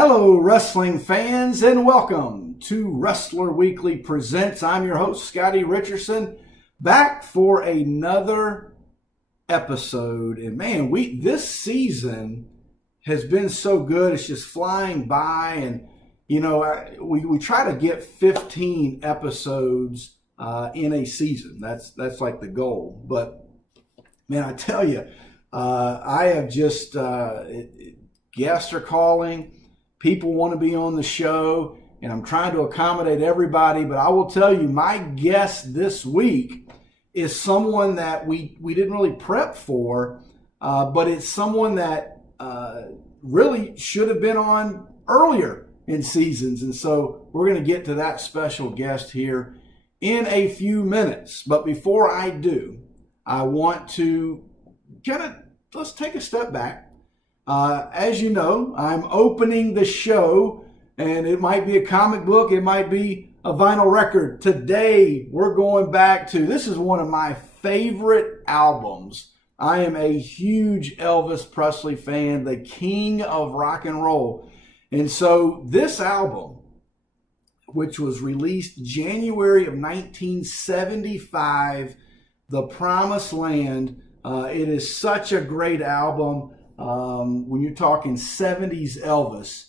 Hello, wrestling fans, and welcome to Wrestler Weekly Presents. I'm your host, Scottie Richardson, back for another episode. And man, this season has been so good. It's just flying by. And, you know, we try to get 15 episodes in a season. That's like the goal. But, man, I tell you, I have just, guests are calling. People want to be on the show, and I'm trying to accommodate everybody. But I will tell you, my guest this week is someone that we didn't really prep for, but it's someone that really should have been on earlier in seasons. And so we're going to get to that special guest here in a few minutes. But before I do, I want to let's take a step back. As you know, I'm opening the show, and it might be a comic book, it might be a vinyl record. Today, we're going back to, this is one of my favorite albums. I am a huge Elvis Presley fan, the king of rock and roll. And so this album, which was released January of 1975, The Promised Land, it is such a great album. When you're talking 70s Elvis,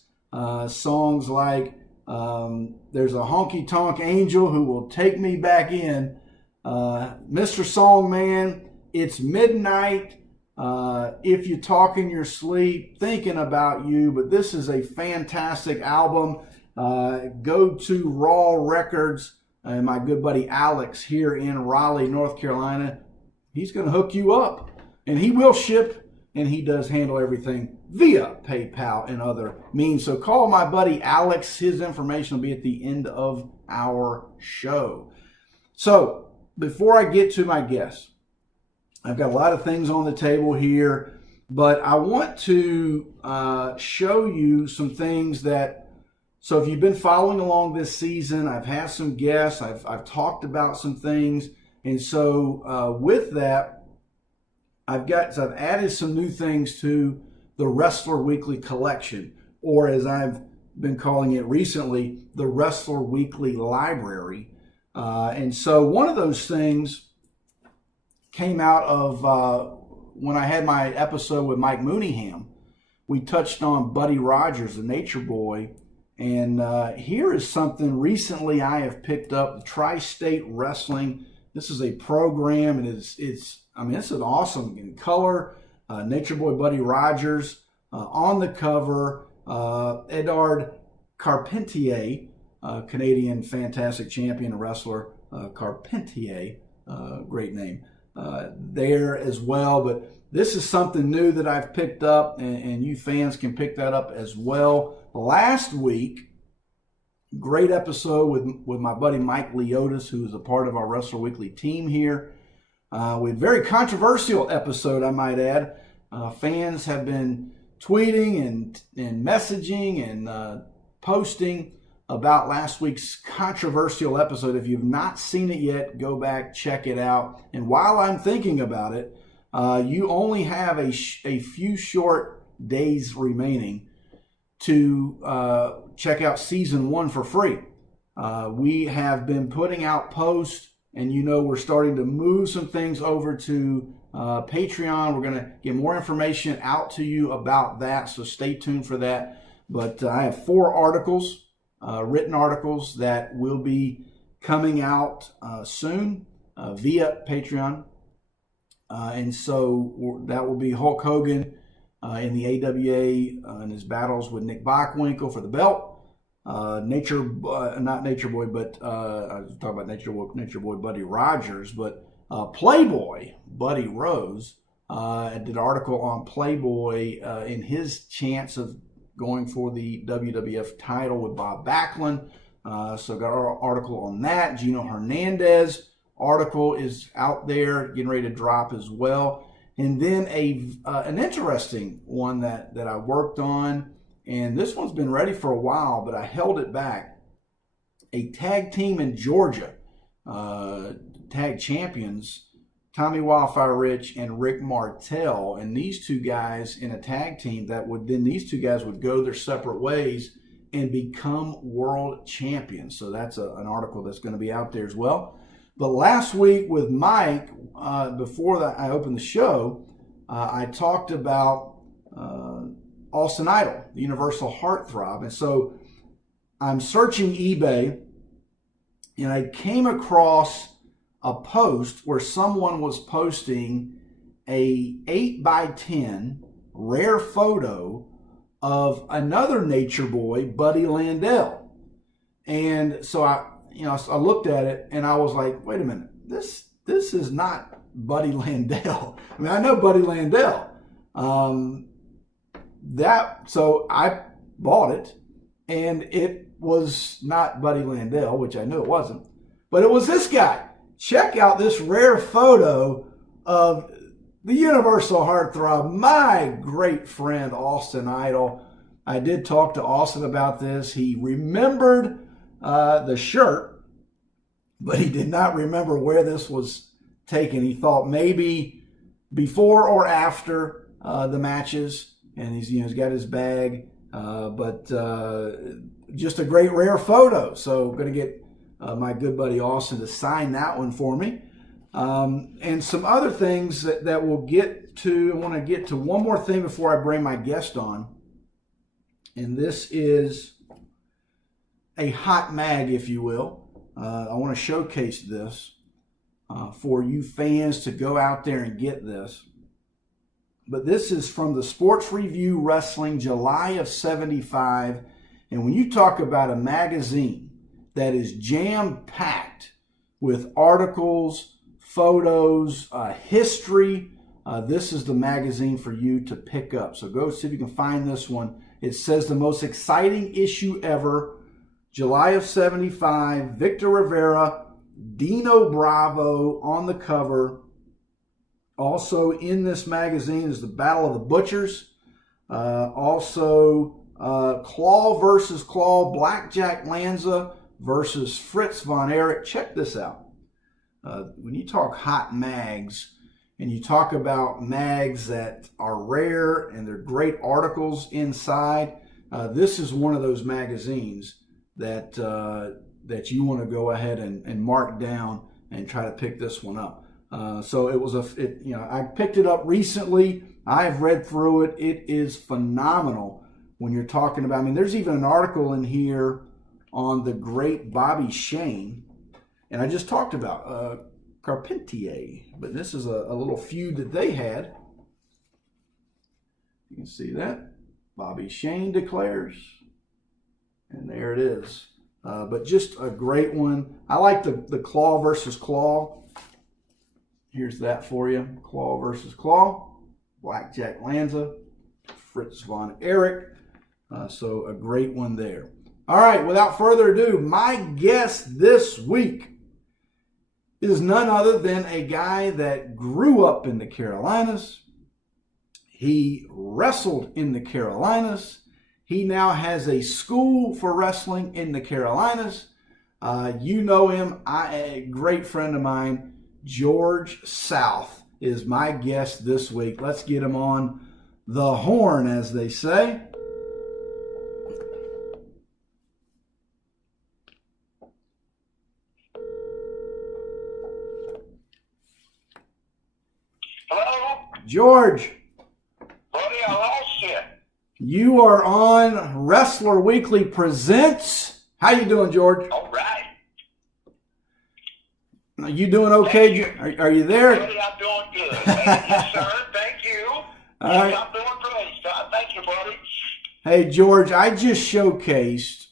songs like There's a Honky Tonk Angel Who Will Take Me Back In, Mr. Songman, It's Midnight, If You Talk in Your Sleep, Thinking About You. But this is a fantastic album. Go to Raw Records, and my good buddy Alex here in Raleigh, North Carolina. He's going to hook you up, and he will ship. And he does handle everything via PayPal and other means. So call my buddy Alex. His information will be at the end of our show. So before I get to my guest, I've got a lot of things on the table here, but I want to show you some things that, so if you've been following along this season, I've had some guests, I've talked about some things. And so with that, I've added some new things to the Wrestler Weekly collection, or as I've been calling it recently, the Wrestler Weekly Library. And so one of those things came out of when I had my episode with Mike Mooneyham. We touched on Buddy Rogers, the Nature Boy. And here is something recently I have picked up, Tri-State Wrestling. This is a program, and it's an awesome in color. Nature Boy Buddy Rogers on the cover. Edard Carpentier, Canadian fantastic champion wrestler. Carpentier, great name there as well. But this is something new that I've picked up, and you fans can pick that up as well. Last week, great episode with my buddy Mike Leotis, who is a part of our Wrestler Weekly team here. We had a very controversial episode, I might add. Fans have been tweeting and messaging and posting about last week's controversial episode. If you've not seen it yet, go back, check it out. And while I'm thinking about it, you only have a few short days remaining to check out Season 1 for free. We have been putting out posts, and you know we're starting to move some things over to Patreon. We're going to get more information out to you about that, so stay tuned for that. But I have 4 articles, written articles, that will be coming out soon via Patreon. And so that will be Hulk Hogan in the AWA in his battles with Nick Bockwinkel for the belt. Not Nature Boy, but I was talking about Nature Boy Buddy Rogers, but Playboy Buddy Rose did an article on Playboy in his chance of going for the WWF title with Bob Backlund. So got an article on that. Gino Hernandez article is out there, getting ready to drop as well. And then an interesting one that I worked on, and this one's been ready for a while, but I held it back. A tag team in Georgia, tag champions, Tommy Wildfire Rich and Rick Martel, and these two guys in a tag team these two guys would go their separate ways and become world champions. So that's an article that's going to be out there as well. But last week with Mike, before I opened the show, I talked about Austin Idol, the Universal Heartthrob. And so I'm searching eBay, and I came across a post where someone was posting a 8x10 rare photo of another nature boy, Buddy Landell. And so I looked at it and I was like, wait a minute, this is not Buddy Landell. I mean, I know Buddy Landell. So I bought it, and it was not Buddy Landell, which I knew it wasn't, but it was this guy. Check out this rare photo of the Universal Heartthrob, my great friend Austin Idol. I did talk to Austin about this. He remembered the shirt, but he did not remember where this was taken. He thought maybe before or after the matches, and he's got his bag, but just a great rare photo. So I'm going to get my good buddy Austin to sign that one for me. And some other things that we'll get to. I want to get to one more thing before I bring my guest on. And this is a hot mag, if you will. I want to showcase this for you fans to go out there and get this. But this is from the Sports Review Wrestling, July of '75. And when you talk about a magazine that is jam-packed with articles, photos, history, this is the magazine for you to pick up. So go see if you can find this one. It says the most exciting issue ever, July of '75, Victor Rivera, Dino Bravo on the cover. Also in this magazine is the Battle of the Butchers. Also Claw versus Claw, Blackjack Lanza versus Fritz von Erich. Check this out. When you talk hot mags, and you talk about mags that are rare and they're great articles inside, this is one of those magazines that you want to go ahead and mark down and try to pick this one up. So it was I picked it up recently. I've read through it. It is phenomenal when you're talking about, I mean, there's even an article in here on the great Bobby Shane. And I just talked about Carpentier, but this is a little feud that they had. You can see that. Bobby Shane declares. And there it is. But just a great one. I like the Claw versus Claw. Here's that for you. Claw versus Claw. Blackjack Lanza. Fritz von Erich. So a great one there. All right, without further ado, my guest this week is none other than a guy that grew up in the Carolinas. He wrestled in the Carolinas. He now has a school for wrestling in the Carolinas. You know him, a great friend of mine, George South, is my guest this week. Let's get him on the horn, as they say. George. Buddy, I lost you. You are on Wrestler Weekly Presents. How you doing, George? All right. Are you doing okay? Are you there? Buddy, I'm doing good. Yes, sir. Thank you. All yes, right. I'm doing great. Thank you, buddy. Hey, George, I just showcased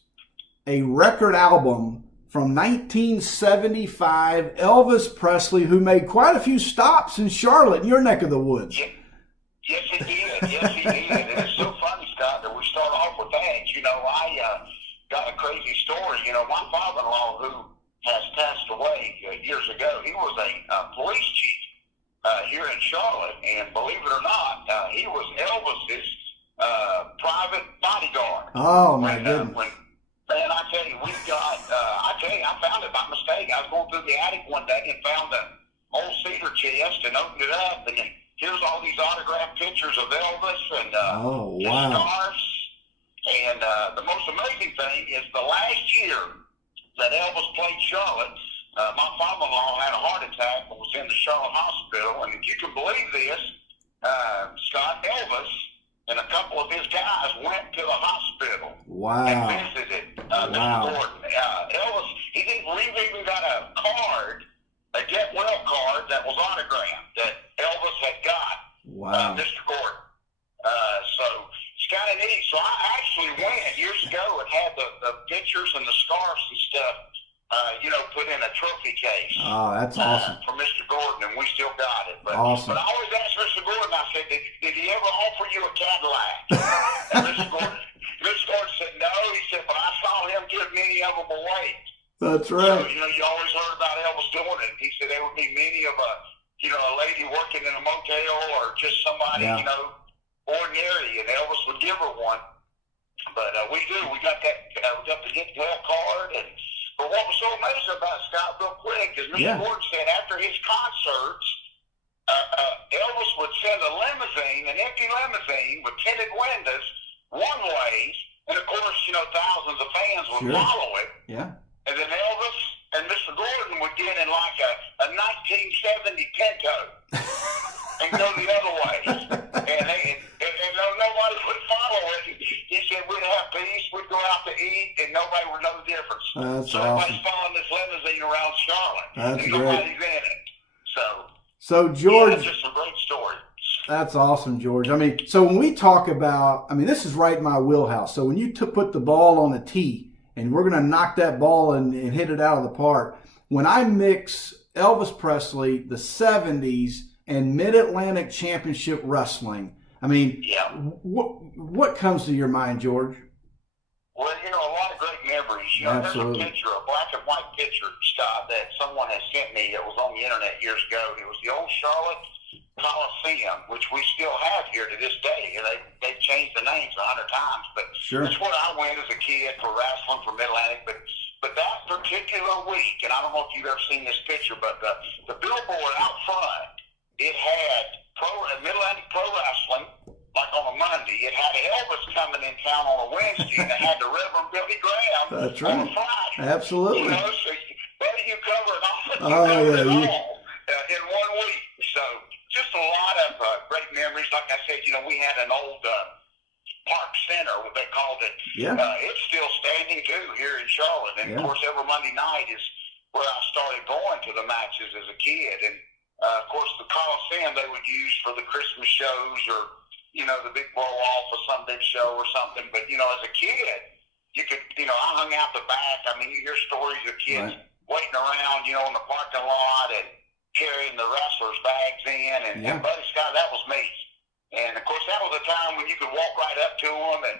a record album from 1975, Elvis Presley, who made quite a few stops in Charlotte, your neck of the woods. Yes, he did. Yes, he did. And it's so funny, Scott, that we start off with that. You know, I got a crazy story. You know, my father-in-law, who has passed away years ago, he was a police chief here in Charlotte. And believe it or not, he was Elvis's private bodyguard. Oh, my goodness. Man, I tell you, I found it by mistake. I was going through the attic one day and found old cedar chest and opened it up, and then here's all these autographed pictures of Elvis and Oh, his wow. scarves. And the most amazing thing is the last year that Elvis played Charlotte, my father-in-law had a heart attack and was in the Charlotte hospital. And if you can believe this, Scott, Elvis and a couple of his guys went to the hospital Wow. and visited Wow. Mr. Gordon. Elvis, we've even got a card, a get well card that was autographed that Elvis had got, Wow. Mr. Gordon. So it's kind of neat. So I actually went years ago and had the pictures and the scarves and stuff, put in a trophy case. Oh, that's awesome. For Mr. Gordon, and we still got it. But, Awesome. But I always asked Mr. Gordon, I said, did he ever offer you a Cadillac? And Mr. Gordon said, no. He said, but I saw him give many of them away. That's So, right. you always heard about Elvis doing it. He said there would be many of a lady working in a motel or just somebody, Yeah. ordinary, and Elvis would give her one. But we got that, we got the get well card. But what was so amazing about it, Scott, real quick, is Mr. Yeah. Gordon said after his concerts, Elvis would send a limousine, an empty limousine with tinted windows, one way, and of course, thousands of fans would Sure. follow it. Yeah. And then Elvis and Mr. Gordon would get in like a 1970 Pinto and go the other way. And nobody would follow it. He said we'd have peace, we'd go out to eat, and nobody would know the difference. That's so awesome. everybody's following this limousine around Charlotte. That's and great. nobody's in it. So Yeah, George, it's just a great story. that's awesome, George. So when we talk about, this is right in my wheelhouse. So when you put the ball on the tee, and we're going to knock that ball and hit it out of the park, when I mix Elvis Presley, the 70s, and Mid-Atlantic Championship Wrestling, Yeah. what comes to your mind, George? Well, a lot of great memories. Absolutely. There's a picture, a black and white picture, Scott, that someone has sent me that was on the internet years ago. It was the old Charlotte Coliseum, which we still have here to this day. They've changed the names 100 times, but Sure. it's where I went as a kid for wrestling for Mid-Atlantic. But that particular week, and I don't know if you've ever seen this picture, but the billboard out front, it had Mid-Atlantic Pro Wrestling, like on a Monday. It had Elvis coming in town on a Wednesday, and it had the Reverend Billy Graham That's on right. a Friday. Absolutely. So buddy, you covered all, in 1 week. So just a lot of great memories. Like I said, we had an old Park Center, what they called it. Yeah. It's still standing too here in Charlotte. And Yeah. of course, every Monday night is where I started going to the matches as a kid. And of course, the Coliseum they would use for the Christmas shows or the big blow off of some big show or something. But as a kid, you could I hung out the back. You hear stories of kids waiting around in the parking lot and carrying the wrestlers' bags in. And Buddy Scott, that was me. And of course, that was a time when you could walk right up to them and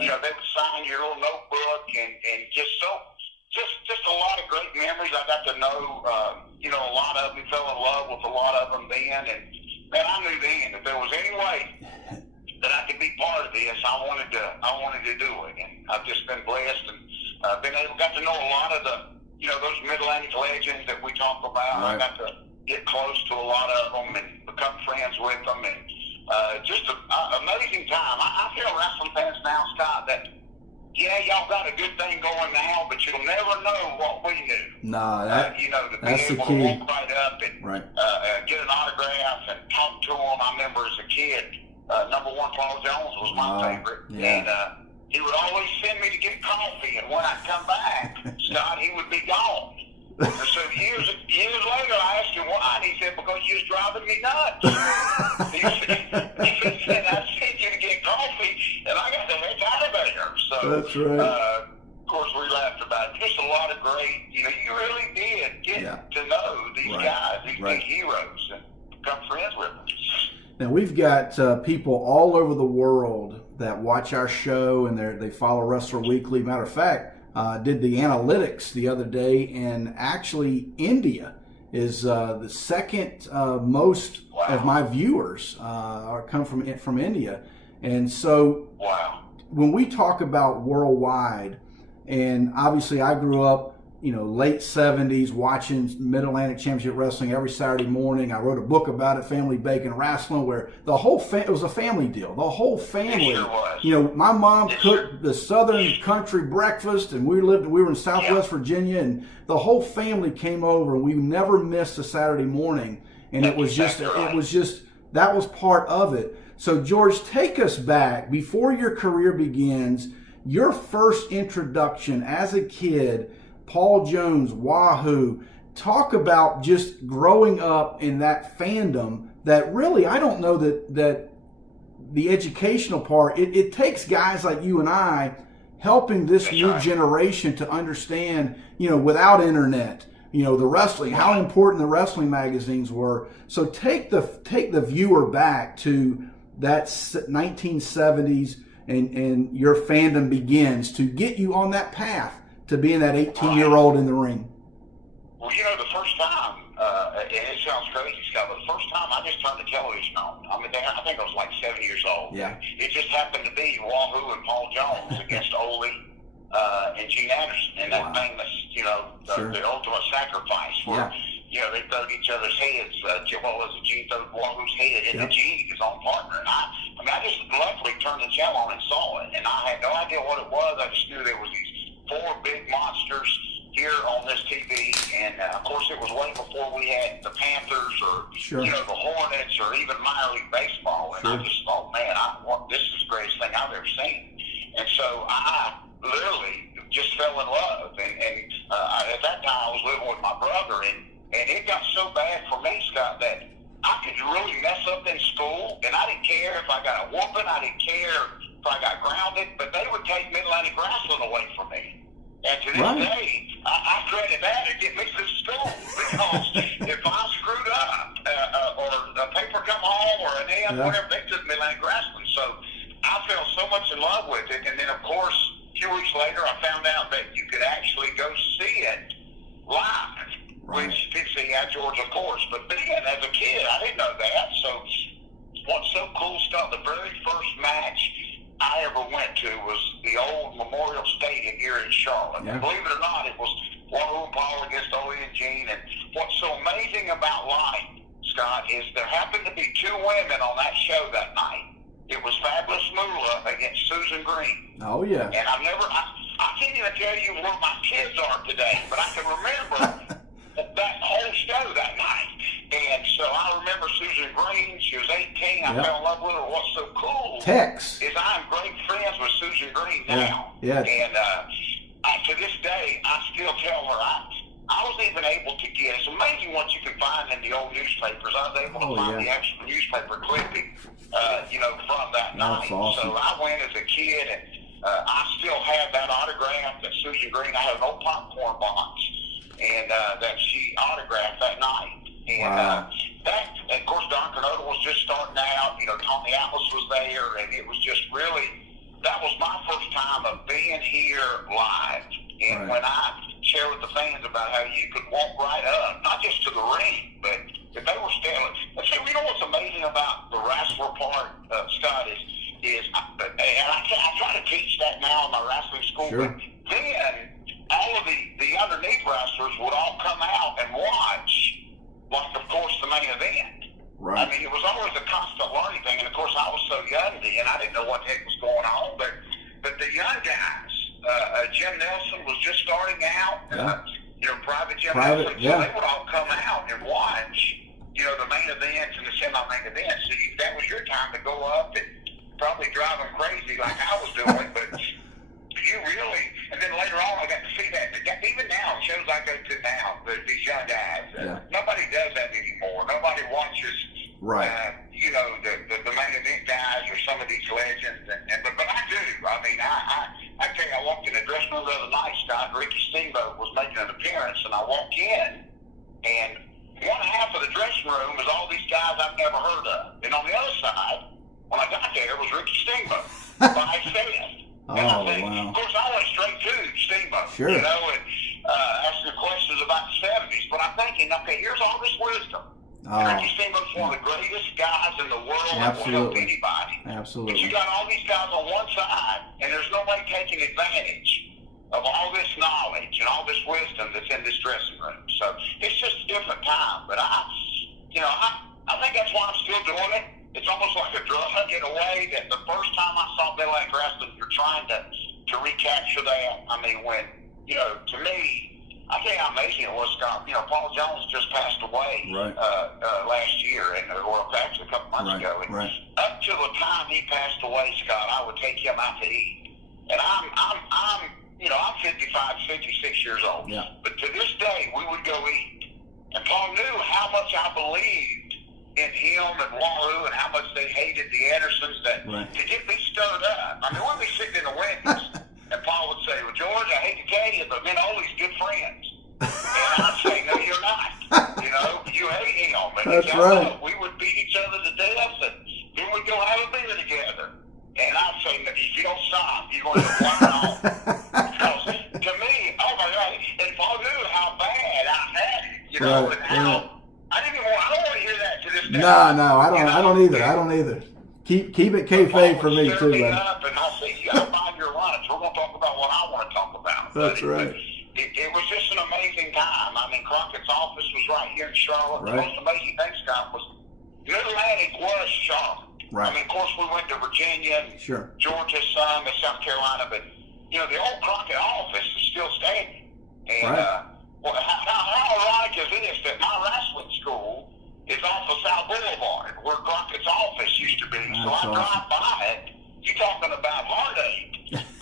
they would sign your little notebook and just a lot of great memories. I got to know a lot of them, fell in love with a lot of them then, and man, I knew then if there was any way that I could be part of this, I wanted to do it, and I've just been blessed and got to know a lot of the those Mid-Atlantic legends that we talk about. I got to get close to a lot of them and become friends with them, and just an amazing time. I tell wrestling fans now, Scott, that y'all got a good thing going now, but you'll never know what we knew. No, to be that's the able key. to walk right up and get an autograph and talk to them. I remember as a kid, number one Paul Jones was my favorite, and he would always send me to get coffee, and when I'd come back, Scott, he would be gone. And so years later, I asked him why, and he said, because you was driving me nuts. he said, I sent you to get coffee, and I got the heck out of there. So, that's right. Of course, we laughed about it. Just a lot of great, you really did get to know these guys, these big heroes, and become friends with them. Now, we've got people all over the world that watch our show, and they follow Wrestler Weekly. Matter of fact, did the analytics the other day, and actually India is the second most of my viewers come from India. And so when we talk about worldwide, and obviously I grew up late 70s, watching Mid-Atlantic Championship Wrestling every Saturday morning. I wrote a book about it, Family Bacon Wrestling, where the whole it was a family deal. The whole family. It sure was. My mom cooked the Southern country breakfast, and we were in Southwest Virginia, and the whole family came over, and we never missed a Saturday morning. And it was just that was part of it. So George, take us back before your career begins. Your first introduction as a kid, Paul Jones, Wahoo. Talk about just growing up in that fandom that really, I don't know that the educational part, it takes guys like you and I helping this new generation to understand, without internet, the wrestling, how important the wrestling magazines were. So take the viewer back to that 1970s and your fandom begins to get you on that path to being that 18-year-old in the ring. Well, the first time, and it sounds crazy, Scott, but the first time I just turned the television on. I think I was like 7 years old. Yeah. It just happened to be Wahoo and Paul Jones against Ole and Gene Anderson in that famous, the ultimate sacrifice where, they throwed each other's heads. What was it? Gene threw Wahoo's head into Gene, his own partner. And I just luckily turned the channel on and saw it. And I had no idea what it was. I just knew there was these 4 big monsters here on this TV, and of course it was way before we had the Panthers or the Hornets or even minor league baseball. And I just thought, man, this is the greatest thing I've ever seen. And so I literally just fell in love. And at that time I was living with my brother, and it got so bad for me, Scott, that I could really mess up in school, and I didn't care if I got a whooping. I didn't care if I got grounded, but they would take Mid-Atlantic Wrestling away from me. And to this day, I credit that to get me to school, because if I screwed up or a paper come home or an AM, whatever, they took Mid-Atlantic Wrestling. So I fell so much in love with it. And then, of course, a few weeks later, I found out that you could actually go see it live, which did see at Georgia, of course. But then, as a kid, I didn't know that. So what's so cool, Scott, the very first match I ever went to was the old Memorial Stadium here in Charlotte. Yeah. Believe it or not, it was Wahoo and Paul against Ole and Gene. And what's so amazing about life, Scott, is there happened to be 2 women on that show that night. It was Fabulous Moolah against Susan Green. Oh, yeah. And I can't even tell you where my kids are today, but I can remember that whole show that night. And so I remember Susan Green. She was 18. I fell in love with her. What's so cool is I'm great friends with Susan Green now. Yeah. And to this day, I still tell her I was even able to get, it's amazing what you can find in the old newspapers. I was able to find the actual newspaper clipping, from that night. Awesome. So I went as a kid, and I still have that autograph that Susan Green, I have an old popcorn box, and that she autographed that night. And of course, Don Canota was just starting out. Tommy Atlas was there, and it was just really, that was my first time of being here live. And when I share with the fans about how you could walk right up, not just to the ring, but if they were standing. Let's say, what's amazing about the wrestler part, Scott, is and I try to teach that now in my wrestling school. But then all of the underneath wrestlers would all come out and watch. Like, of course, the main event. Right. I mean, it was always a constant learning thing. And, of course, I was so young then, I didn't know what the heck was going on. But the young guys, Jim Nelson was just starting out. Private Jim Nelson. So they would all come out and watch, the main events and the semi-main events. So that was your time to go up and probably drive them crazy like I was doing. But you really, and then later on, I got to see that. Even now, shows I go to now, these young guys, nobody does that anymore. Nobody watches, the main event guys or some of these legends. But I do. I mean, I tell you, I walked in the dressing room the other night, Scott. Ricky Steamboat was making an appearance, and I walk in, and one half of the dressing room is all these guys I've never heard of. And on the other side, when I got there, was Ricky Steamboat by himself. And I think, of course, I went straight to Steamboat, and asking questions about the 70s. But I'm thinking, okay, here's all this wisdom. Ricky Steamboat's one of the greatest guys in the world that will help anybody. Absolutely. But you got all these guys on one side, and there's nobody taking advantage of of all this knowledge and all this wisdom that's in this dressing room. So it's just a different time. But I think that's why I'm still doing it. It's almost like a drug in a way that the first time I saw Middle-Atlantic wrestling, you're trying to recapture that. I mean, when, to me, I tell you how amazing it was, Scott. Paul Jones just passed away last year, actually a couple months ago. And up to the time he passed away, Scott, I would take him out to eat. And I'm 55, 56 years old. Yeah. But to this day, we would go eat. And Paul knew how much I believed in him and Wahoo and how much they hated the Andersons to get me stirred up. I mean, we'd be sitting in the wings, and Paul would say, well, George, I hate to tell you, but men are always good friends. And I'd say, no, you're not. You hate him. And that's right. We would beat each other to death, and then we'd go have a beer together. And I'd say, if you don't stop, you're going to walk off. Because to me, oh my God, and Paul knew how bad I had it, and how I don't want to hear that to this day. No, I don't either. I don't either. Keep it kayfabe for me too, man. Up and I'll say, you got to buy your lunch. We're going to talk about what I want to talk about. That's right. It was just an amazing time. I mean, Crockett's office was right here in Charlotte. Right. The most amazing thing, Scott, was Mid-Atlantic was Charlotte. Right. I mean, of course, we went to Virginia, and Georgia, some, and South Carolina, but the old Crockett office is still standing. And how ironic is this that my wrestling school is off of South Boulevard, where Crockett's office used to be. That's so I awesome. drive by it. You talking about heartache?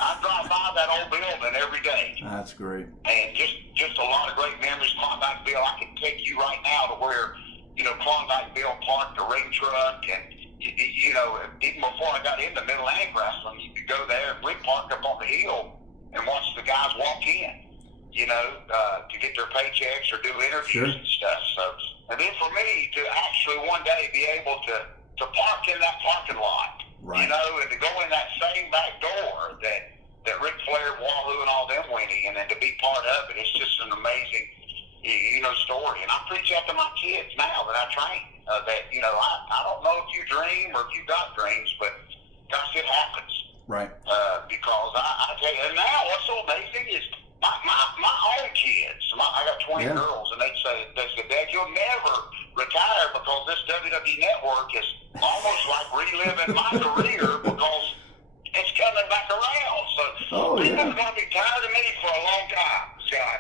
I drive by that old building every day. That's great. And just a lot of great memories. Klondikeville, I can take you right now to where Klondikeville parked the ring truck, and even before I got into Mid-Atlantic wrestling, you could go there and we parked up on the hill and watch the guys walk in, to get their paychecks or do interviews and stuff. So, and then for me to actually one day be able to park in that parking lot, and to go in that same back door that Ric Flair, Wahoo, and all them went in, and to be part of it, it's just an amazing, story. And I preach that to my kids now that I train, that, I don't know if you dream or if you got dreams, but gosh, it happens. Right. Because I tell you, and now what's so amazing is my own kids, I got 20 girls, and they say, Dad, you'll never retire because this WWE network is almost like reliving my career because it's coming back around. So people are going to be tired of me for a long time, Scott.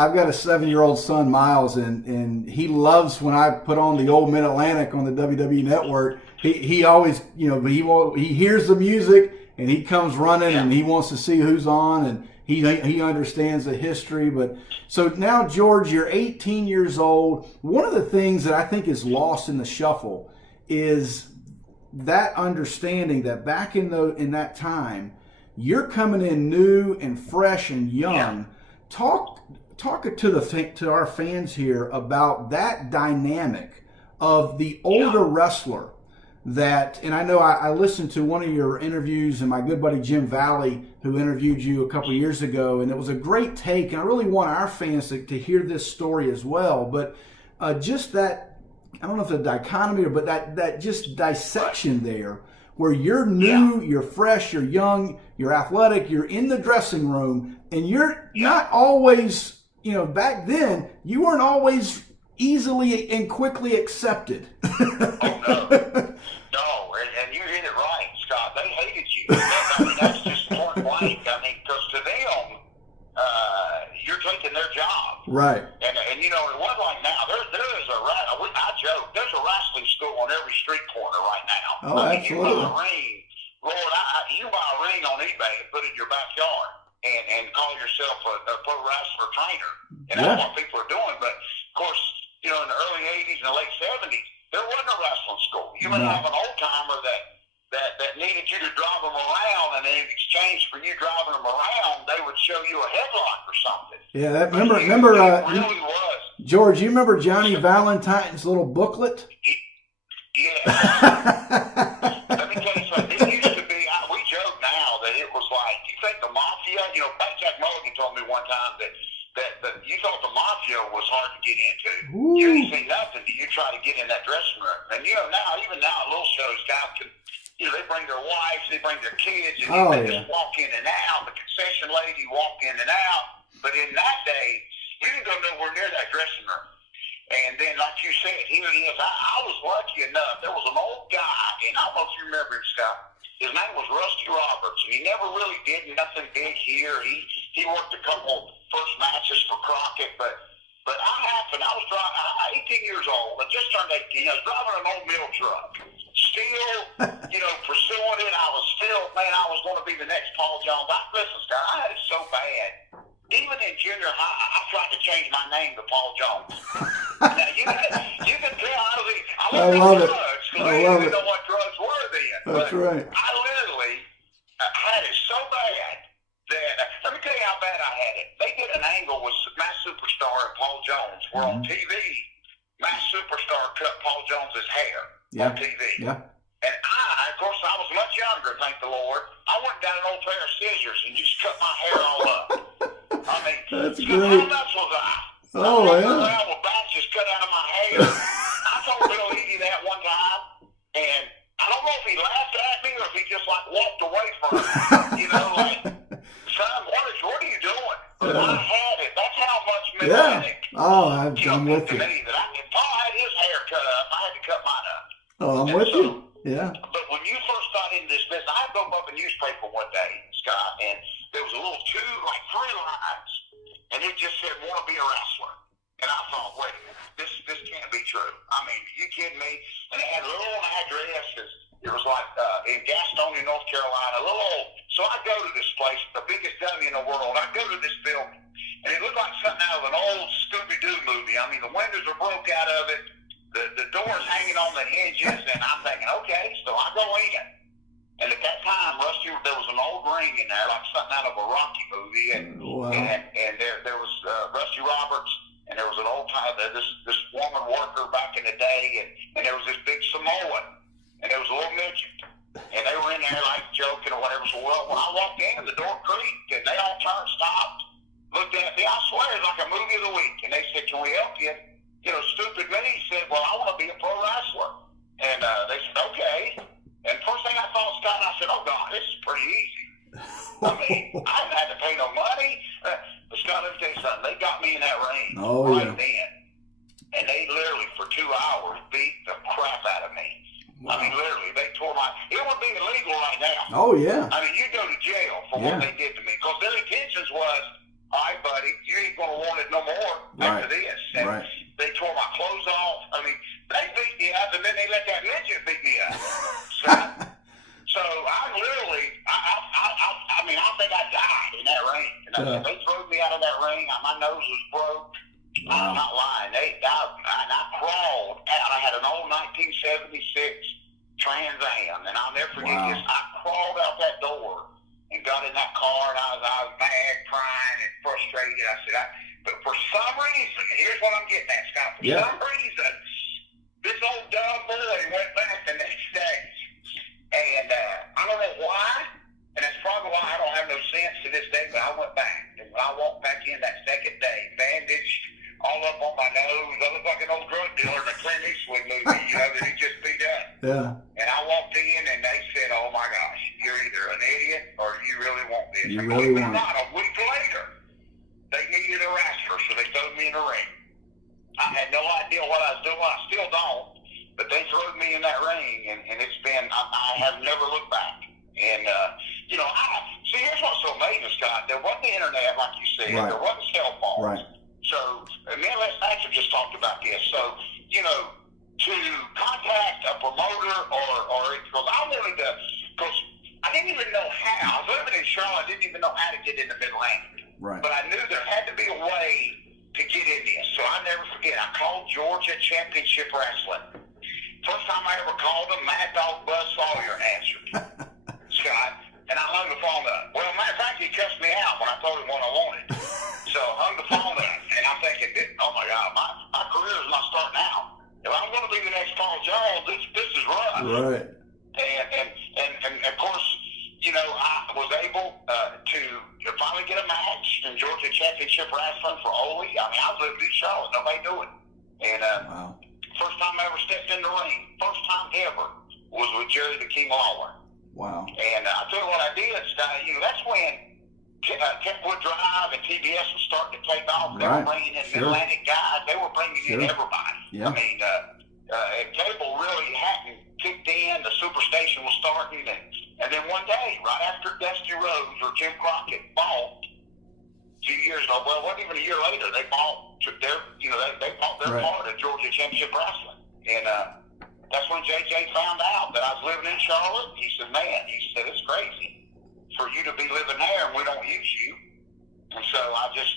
I've got a 7-year-old son, Miles, and he loves when I put on the old Mid-Atlantic on the WWE network. He always, he hears the music and he comes running and he wants to see who's on, and he understands the history. But so now, George, you're 18 years old. One of the things that I think is lost in the shuffle is that understanding that back in that time, you're coming in new and fresh and young. Talk to our fans here about that dynamic of the older wrestler. That, and I know I listened to one of your interviews, and my good buddy Jim Valley, who interviewed you a couple of years ago, and it was a great take, and I really want our fans to hear this story as well. But just that, I don't know if it's a dichotomy, but that just dissection there, where you're new, you're fresh, you're young, you're athletic, you're in the dressing room, and you're not always, back then, you weren't always easily and quickly accepted. No, and you hit it right, Scott. They hated you. I mean, that's just point blank. I mean, because to them, you're taking their job. Right. And it wasn't like now. There is I joke, there's a wrestling school on every street corner right now. Oh, absolutely. You buy a ring, Lord, you buy a ring on eBay and put it in your backyard and call yourself a pro wrestler trainer. And that's what people are doing. But, of course, in the early 80s and the late 70s, there wasn't a wrestling school. You may have an old-timer that needed you to drive them around, and in exchange for you driving them around, they would show you a headlock or something. Yeah, remember it really was. George, you remember Johnny Valentine's little booklet? Yeah. Let me tell you something. It used to be, we joke now that it was like, you think the mafia, Pat Jack Mulligan told me one time that you thought the mafia was hard to get into. Ooh. You didn't see nothing till you try to get in that dressing room. And even now at little shows, guys can, they bring their wives, they bring their kids, and they just walk in and out. The concession dressing lady walk in and out. But in that day, you didn't go nowhere near that dressing room. And then, like you said, here it is. I was lucky enough. There was an old guy, and I don't know if you remember him, Scott. His name was Rusty Roberts, and he never really did nothing big here. He worked a couple first matches for Crockett, but I happened. I was driving. 18 years old. I just turned 18. I was driving an old mill truck. Still, pursuing it. I was going to be the next Paul Jones. Listen, Scott, I had it so bad. Even in junior high, I tried to change my name to Paul Jones. Now, you can tell I love drugs because I didn't even know what drugs were then. That's right. I literally had it so bad that, let me tell you how bad I had it. They did an angle with Mass Superstar and Paul Jones where on TV, Mass Superstar cut Paul Jones's hair on TV. Yeah. And of course, I was much younger, thank the Lord. I went down an old pair of scissors and just cut my hair all up. I mean, that's so great. how much was I? Oh, I yeah. around with batches cut out of my hair. I told Bill Eady that one time, and I don't know if he laughed at me or if he just like walked away from it. Like, son, what are you doing? But I had it. That's how much mechanic. Oh, I'm with you. Me that Paul had his hair cut up. I had to cut mine up. Oh, I'm with you. Yeah. But when you first got into this business, I drove up a newspaper one day, Scott, and there was a little three lines, and it just said, "Want to be a wrestler." And I thought, wait a minute, this can't be true. I mean, are you kidding me? And it had a little address. It was like in Gastonia, North Carolina, a little old. So I go to this place, the biggest dummy in the world. I go to this building, and it looked like something out of an old Scooby-Doo movie. I mean, the windows are broke out of it. The door's hanging on the hinges, and I'm thinking, okay, so I go in. And at that time, Rusty, there was an old ring in there, like something out of a Rocky movie, and there was Rusty Roberts, and there was an old time this woman worker back in the day, and there was this big Samoan, and there was a little midget, and they were in there like joking or whatever. So when I walked in, the door creaked, and they all turned, stopped, looked at me. I swear, it's like a movie of the week, and they said, "Can we help you?" Stupid me said, "Well, I want to be a pro wrestler." And they said, "Okay." And first thing I thought, Scott, I said, "Oh, God, this is pretty easy." I mean, I haven't had to pay no money. But Scott, let me tell you something. They got me in that ring then. And they literally, for 2 hours, beat the crap out of me. Wow. I mean, literally, they tore it would be illegal right now. Oh, yeah. I mean, you go to jail for what they did to me. Because their intentions was, all right, buddy, you ain't going to want it no more after this. And they tore my clothes off. I mean, they beat me up, and then they let that midget beat me up. So I literally, I mean, I think I died in that ring. And they threw me out of that ring. My nose was broke. Wow. I'm not lying. And I crawled out. I had an old 1976 Trans Am, and I'll never forget this. I crawled out that door and got in that car, and I was mad, crying, and frustrated. I said, but for some reason, here's what I'm getting at, Scott. For some reason, this old dumb boy went back the next day. And I don't know why, and that's probably why I don't have no sense to this day, but I went back. And when I walked back in that second day, bandaged all up on my nose, I looked like an old drug dealer in a Clint Eastwood movie, that he just beat up. Yeah. And I walked in, and they said, "Oh, my gosh, you're either an idiot or you really want this." You really want it. Not a week later, they needed a wrestler, so they threw me in the ring. I had no idea what I was doing. I still don't. But they threw me in that ring, and it's been, I have never looked back. And, see, here's what's so amazing, Scott. There wasn't the internet, like you said. There wasn't cell phones. Right. So, me and Les Thatcher just talked about this. So, to contact a promoter because I wanted to, because I didn't even know how. I was living in Charlotte. I didn't even know how to get into Mid-Atlantic. Right. But I knew there had to be a way to get in this. So I never forget. I called Georgia Championship Wrestling. First time I ever called him, Mad Dog Buzz Sawyer answered, Scott, and I hung the phone up. Well, matter of fact, he cussed me out when I told him what I wanted. So I hung the phone up, and I'm thinking, oh my God, my career is not starting out. If I'm going to be the next Paul Jones, this is rough. Right. And of course, I was able to finally get a match in Georgia Championship Wrestling for Ole. I mean, I was living in Charlotte, nobody knew it. And wow. First time I ever stepped in the ring, first time ever, was with Jerry the King Lawler. Wow. And I'll tell you what I did, Scott, that's when Kentwood Drive and TBS was starting to take off. They were bringing in Mid-Atlantic guys. They were bringing in everybody. Yeah. I mean, cable really hadn't kicked in. The Superstation was starting, and then one day, right after Dusty Rhodes or Jim Crockett bought, a few years ago, well, wasn't even a year later, they bought they bought their part of Georgia Championship Wrestling, and that's when JJ found out that I was living in Charlotte. He said, "Man," he said, "it's crazy for you to be living there and we don't use you." And so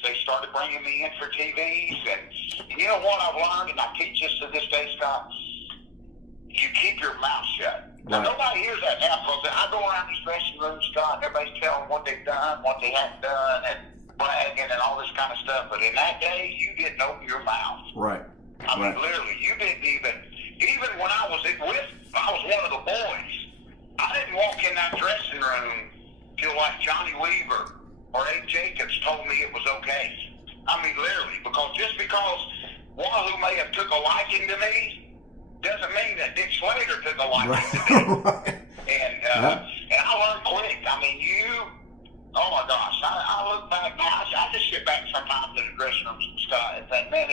they started bringing me in for TVs. And you know what I've learned, and I teach this to this day, Scott? You keep your mouth shut. Now, nobody hears that now, because I go around these dressing rooms, Scott, and everybody's telling what they've done, what they haven't done, and bragging and all this kind of stuff. But in that day, you didn't open your mouth. Right. I mean, literally, you didn't even when I was one of the boys, I didn't walk in that dressing room till like Johnny Weaver or Abe Jacobs told me it was okay. I mean, literally, just because Wahoo may have took a liking to me doesn't mean that Dick Slater took a liking to me. And I learned quick. I mean, oh my gosh, I look back now. I just sit back sometimes in the dressing room, Scott, and think, man,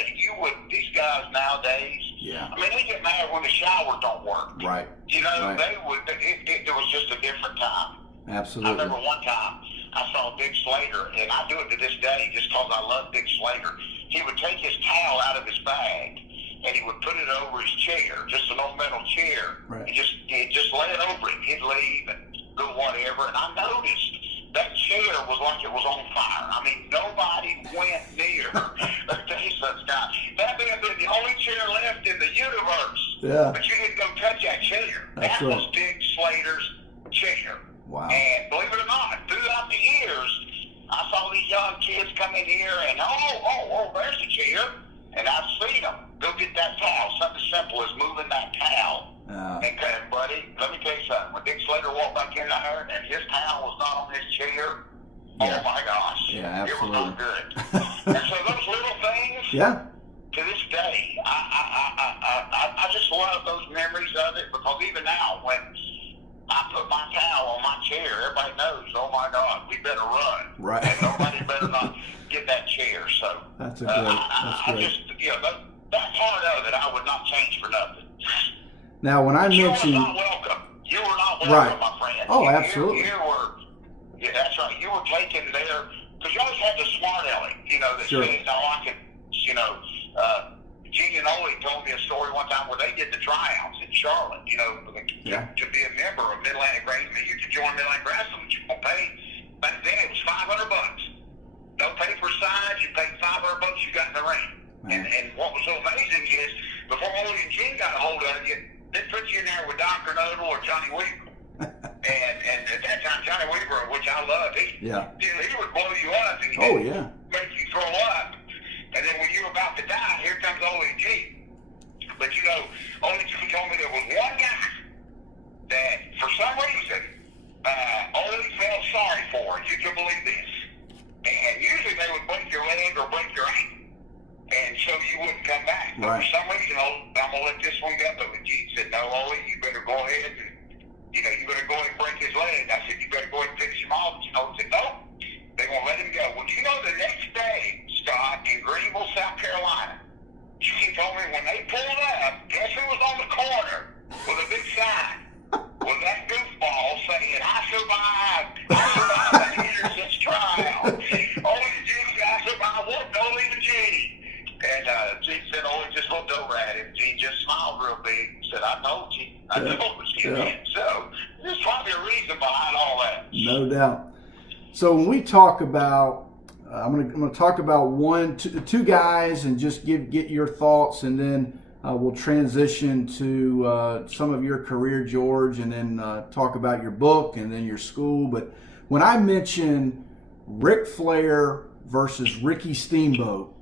these guys nowadays, I mean, they get mad when the shower don't work. Right. You know, they would. It was just a different time. Absolutely. I remember one time I saw Dick Slater, and I do it to this day just because I love Dick Slater. He would take his towel out of his bag, and he would put it over his chair, just an old metal chair. Right. He'd just lay it over it. He'd leave and go whatever. And I noticed that chair was like it was on fire. I mean, nobody went near. Let me tell you something, Scott. That may have been the only chair left in the universe. Yeah. But you didn't go touch that chair. That's that was Dick Slater's chair. Wow. And believe it or not, throughout the years, I saw these young kids come in here and, there's a chair. And I've seen them go get that towel. Something as simple as moving that towel. And, buddy, let me tell you something. When Dick Slater walked back in there and his towel was not on his chair, oh my gosh. Yeah, absolutely. It was not good. And so those little things, to this day, I just love those memories of it, because even now, when I put my towel on my chair, everybody knows, oh my God, we better run. Right. And nobody better not get that chair. So that's great. I just, that part of it, I would not change for nothing. Now, when I mentioned, you were not welcome. You were not welcome, my friend. Oh, absolutely. You were. Yeah, that's right. You were taken there, because you always had the smart aleck, that says, I could, Gene and Ole told me a story one time where they did the tryouts in Charlotte, to be a member of Mid-Atlantic Wrestling. You could join Mid-Atlantic Wrestling, but you won't pay. Back then it was $500. No pay for size, you paid $500, you got in the ring. And what was so amazing is, before Ole and Gene got a hold of you, they put you in there with Dr. Noble or Johnny Weaver. and at that time, Johnny Weaver, which I loved, he would blow you up and make you throw up. And then when you're about to die, here comes Ole and Gene. But Ole and Gene told me there was one guy that, for some reason, Ole felt sorry for. You can believe this. And usually they would break your leg or break your ankle. And so you wouldn't come back. But for some reason, I'm going to let this one go. But Gene said, no, Ole, you better go ahead and, you better go ahead and break his leg. I said, you better go ahead and finish him off. And Ole said, no, they're going to let him go. Well, the next day, Scott, in Greenville, South Carolina, Gene told me when they pulled up, guess who was on the corner with a big sign? Was that goofball saying, I survived the Richardson's trial. Ole and Gene, I survived. What? Ole and Gene. And Gene said, just looked over at him. Gene just smiled real big and said, I told you. I told you. So there's probably a reason behind all that. No doubt. So when we talk about, I'm going to talk about two guys and just get your thoughts, and then we'll transition to some of your career, George, and then talk about your book and then your school. But when I mention Ric Flair versus Ricky Steamboat,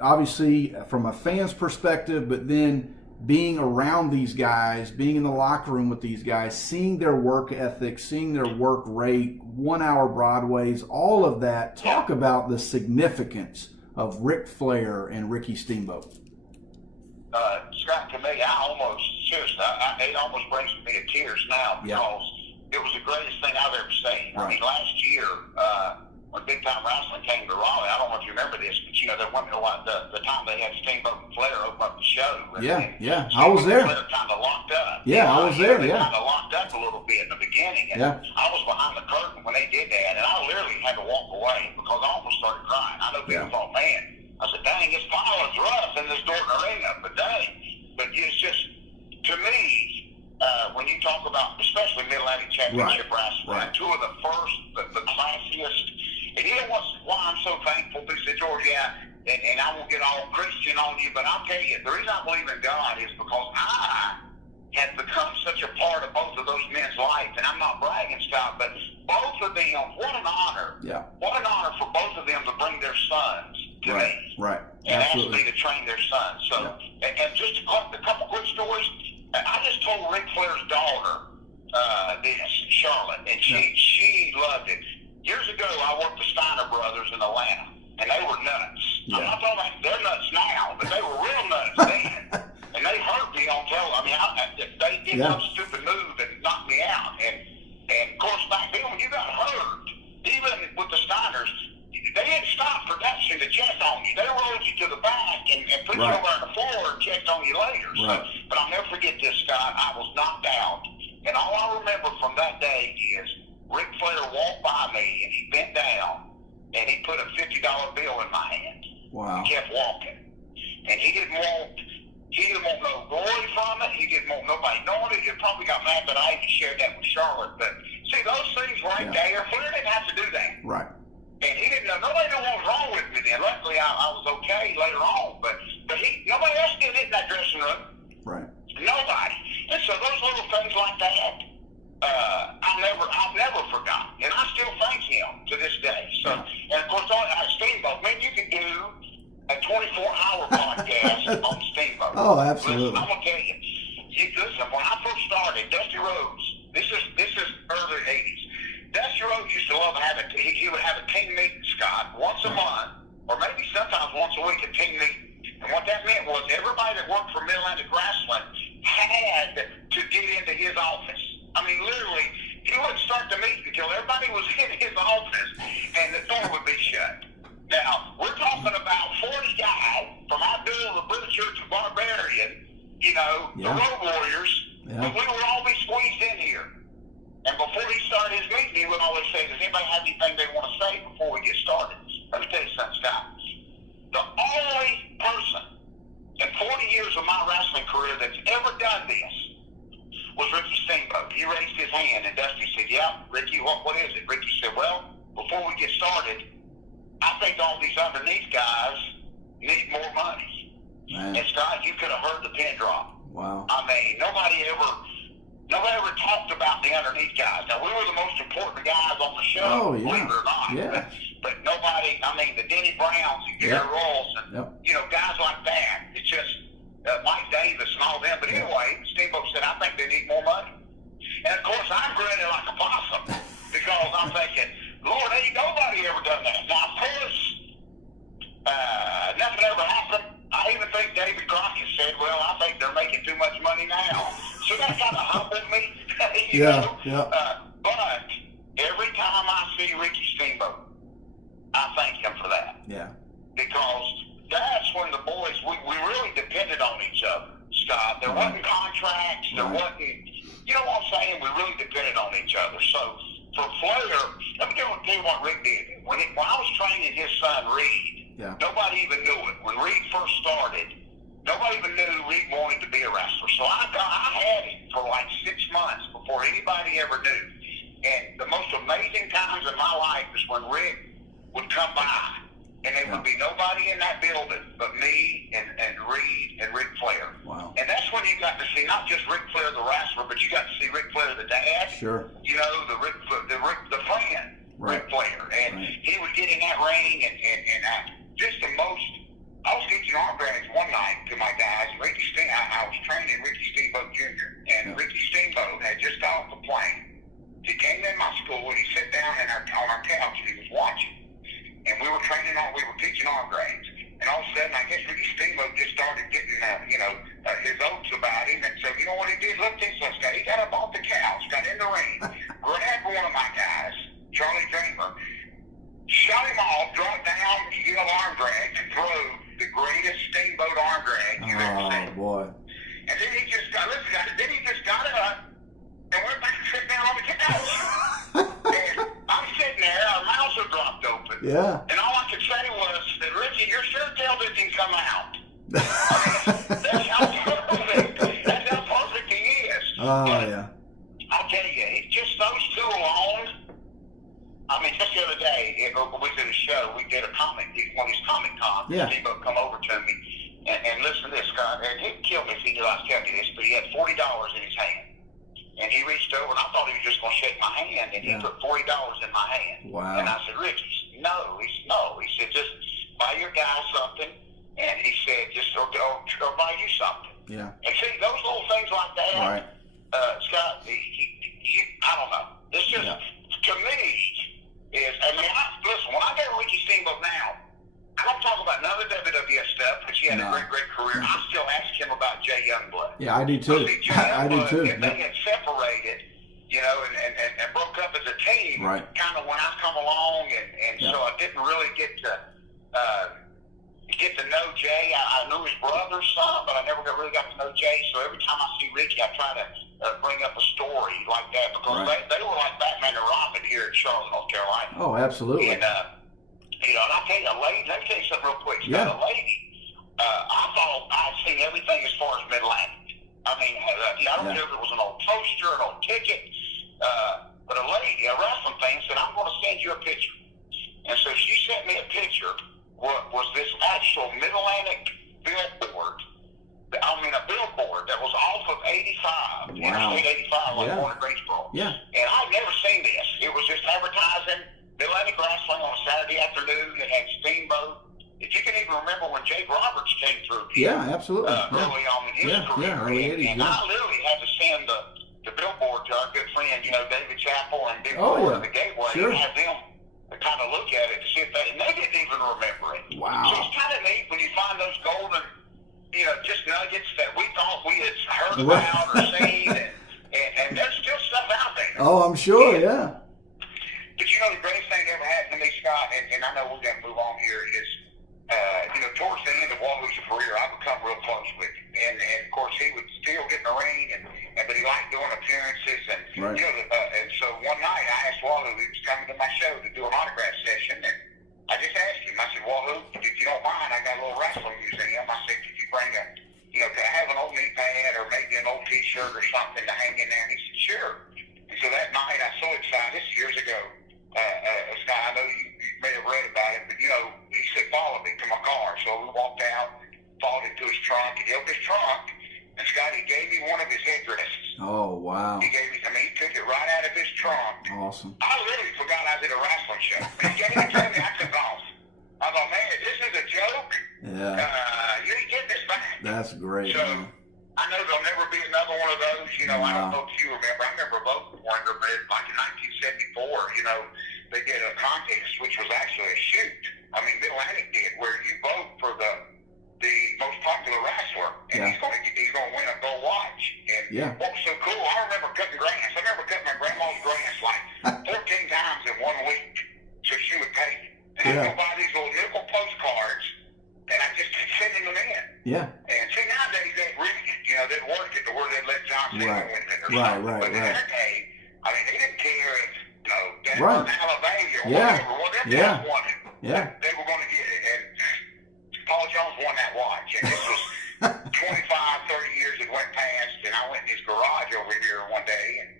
obviously from a fan's perspective, but then being around these guys, being in the locker room with these guys, seeing their work ethic, seeing their work rate, 1 hour Broadways, all of that. Talk about the significance of Ric Flair and Ricky Steamboat. Scott, to me, it almost brings me to tears now, because it was the greatest thing I've ever seen. Right. I mean, last year, when Big Time Wrestling came to Raleigh, I don't know if you remember this, but you know, there went the time they had Steamboat and Flair open up the show. And I was there. Flair kind of locked up. Yeah, I was there. They Yeah, kind of locked up a little bit in the beginning, and I was behind the curtain when they did that, and I literally had to walk away because I almost started crying. I know people thought, man, I said, dang, this pile is rough in this Dorton Arena, but dang, but it's just, to me, when you talk about, especially Mid-Atlantic Championship wrestling, two of the first, the classiest. And you know why I'm so thankful? They said, George, and I won't get all Christian on you, but I'll tell you, the reason I believe in God is because I have become such a part of both of those men's life. And I'm not bragging, Scott, but both of them, what an honor. Yeah. What an honor for both of them to bring their sons to me. Right. And ask me to train their sons. So, and just a couple quick stories. I just told Ric Flair's daughter this, Charlotte, and she loved it. Years ago, I worked the Steiner brothers in Atlanta, and they were nuts. I'm not talking about they're nuts now, but they were real nuts then. And they hurt me on television. I mean, they did some stupid move and knocked me out. And of course, back then, when you got hurt, even with the Steiners, they didn't stop production to check on you. They rolled you to the back and put you over on the floor and checked on you later. So, but I'll never forget this, Scott. I was knocked out. And all I remember from that day is Ric Flair walked by me and he bent down and he put a $50 bill in my hand. Wow. He kept walking. And he didn't want no glory from it. He didn't want nobody knowing it. He probably got mad that I even shared that with Charlotte. But see, those things right there, Flair didn't have to do that. Right. And he didn't know, nobody knew what was wrong with me then. Luckily, I was okay later on. But nobody else did it in that dressing room. Right. Nobody. And so those little things like that, I'll never forgot. And I still thank him to this day. So, and of course, Steamboat, man, you can do a 24-hour podcast on Steamboat. Oh, absolutely. Listen, I'm going to tell you, listen, when I first started, Dusty Rhodes, this is early 80s. Dusty Rhodes used to love he would have a team meeting, Scott, once a month, or maybe sometimes once a week, a team meeting. And what that meant was everybody that worked for Mid-Atlantic Wrestling had to get into his office. I mean, literally, he wouldn't start the meeting until everybody was in his office and the door would be shut. Now, we're talking about 40 guys from Outdoor, the British Church of Barbarian, the Road Warriors, but we would all be squeezed in here. And before he started his meeting, he would always say, does anybody have anything they want to say before we get started? Let me tell you something, Scott. The only person in 40 years of my wrestling career that's ever done this was Ricky Steamboat. He raised his hand, and Dusty said, yeah, Ricky, what is it? Ricky said, well, before we get started, I think all these underneath guys need more money. Man. And Scott, you could have heard the pin drop. Wow. I mean, nobody ever talked about the underneath guys. Now, we were the most important guys on the show, believe it or not. Yeah. But nobody, I mean, the Denny Browns and Gary Ross and, guys like that. It's just Mike Davis and all them. But anyway, Steamboat said, I think they need more money. And, of course, I'm grinning like a possum because I'm thinking, Lord, ain't nobody ever done that. Now, of course, nothing ever happened. I even think David Crockett said, well, I think they're making too much money now. So that kind of humbled me, you know. But every time I see Ricky Steamboat, I thank him for that. Yeah. Because that's when the boys, we really depended on each other, Scott. There wasn't contracts. There wasn't, you know what I'm saying? We really depended on each other. So for Flair, let me tell you what Rick did. When I was training his son, Reed, nobody even knew it. When Reed first started, nobody even knew Reed wanted to be a wrestler. So I had him for like 6 months before anybody ever knew. And the most amazing times in my life is when Rick would come by, and there would be nobody in that building but me and Reed and Ric Flair. Wow. And that's when you got to see not just Ric Flair the wrestler, but you got to see Ric Flair the dad. Sure. You know, the friend, Ric Flair. And he would get in that ring and just the most. I was teaching autographs one night to my guys. I was training Ricky Steamboat Jr. And Ricky Steamboat had just got off the plane. He came in my school and he sat down on our couch and he was watching. And we were teaching autographs. And all of a sudden, I guess Ricky Steamboat just started getting, his oats about him. And so, you know what he did? Look, this guy. He got up off the couch, got in the ring, Yeah. And all I could say was that, Richie, your shirt tail didn't come out. That's how perfect he is. Oh, but yeah. I'll tell you, it's just those two alone. I mean, just the other day, we did a show. We did a comic, one of these comic cons. Yeah. Steve come over to me and listen to this, Scott. And he'd kill me if he knew I was telling you this, but he had $40 in his hand. And he reached over, and I thought he was just going to shake my hand, and he put $40 in my hand. Wow. And I said, Richie, no. He said, no. He said, just buy your guy something. And he said, just or buy you something. Yeah. And see, those little things like that, Right. Scott, I don't know. It's just, to me, listen, when I go to Ricky Steamboat now, I don't talk about none of the WWF stuff, because he had a great career. I still ask him about Jay Youngblood. Yeah, I do too. I do too. If they had separated, and broke up as a team, right, kind of when I come along, and so I didn't really get to know Jay. I knew his brother some, but I never really got to know Jay. So every time I see Ricky, I try to bring up a story like that, because they were like Batman and Robin here in Charlotte, North Carolina. Oh, absolutely. And and I'll tell you, a lady. Let me tell you something real quick. Yeah. A lady. I thought I'd seen everything as far as Mid-Atlantic. I mean, I don't know if it was an old poster, an old ticket, but a lady, a wrestling fan, said, "I'm going to send you a picture." And so she sent me a picture. Was this actual Mid-Atlantic billboard? I mean, a billboard that was off of 85, Interstate 85, like going to Greensboro. Yeah. And I'd never seen this. It was just advertising Mid-Atlantic wrestling on a Saturday afternoon. It had Steamboat. If you can even remember when Jake Roberts came through here, absolutely. early on in his career. Early 80s, and I literally had to send the billboard to our good friend, David Chappell and Big Ford in the Gateway, and have them kind of look at it to see if and they didn't even remember it. Wow. So it's kind of neat when you find those golden, just nuggets that we thought we had heard about or seen, and there's still stuff out there. Oh, I'm sure, yeah. But the greatest thing that ever happened to me, Scott, and I know we're going to move on here, is, towards the end of Wahoo's career, I become real close with him. And of course, he would still get in the ring, but he liked doing appearances. And, and so one night I asked Wahoo, he was coming to my show to do an autograph session, and I just asked him, I said, Wahoo, if you don't mind, I got a little wrestling museum. I said, could you bring could I have an old knee pad or maybe an old t-shirt or something to hang in there? And he said, sure. And so that night, I was so excited, this years ago, Scott, I know you may have read about it, but he said, follow me to my car. So we walked out, followed him to his trunk, and he opened his trunk, and Scott, he gave me one of his headdresses. Oh, wow. He gave me, he took it right out of his trunk. Awesome. I literally forgot I did a wrestling show. He gave it to me, I took off. I thought, man, this is a joke. Yeah. You ain't getting this back. That's great. So, man. I know there'll never be another one of those. I don't know if you remember. I remember both Wonder Bread, like in 1974, they did a contest, which was actually a shoot. I mean, Mid-Atlantic did, where you vote for the most popular wrestler, and he's going to win a gold watch. And what was so cool, I remember cutting grass. I remember cutting my grandma's grass like 14 times in 1 week, so she would pay me. And I'd go buy these little nickel postcards, and I just keep sending them in. Yeah. And see, nowadays they'd read it. They'd work it to where they'd let John Cena win it or something. But in that day, I mean, they didn't care if, Denver, Alabama, or whatever guys wanted. Yeah. They were going to get it. And Paul Jones won that watch. And this was 25, 30 years that went past, and I went in his garage over here one day, and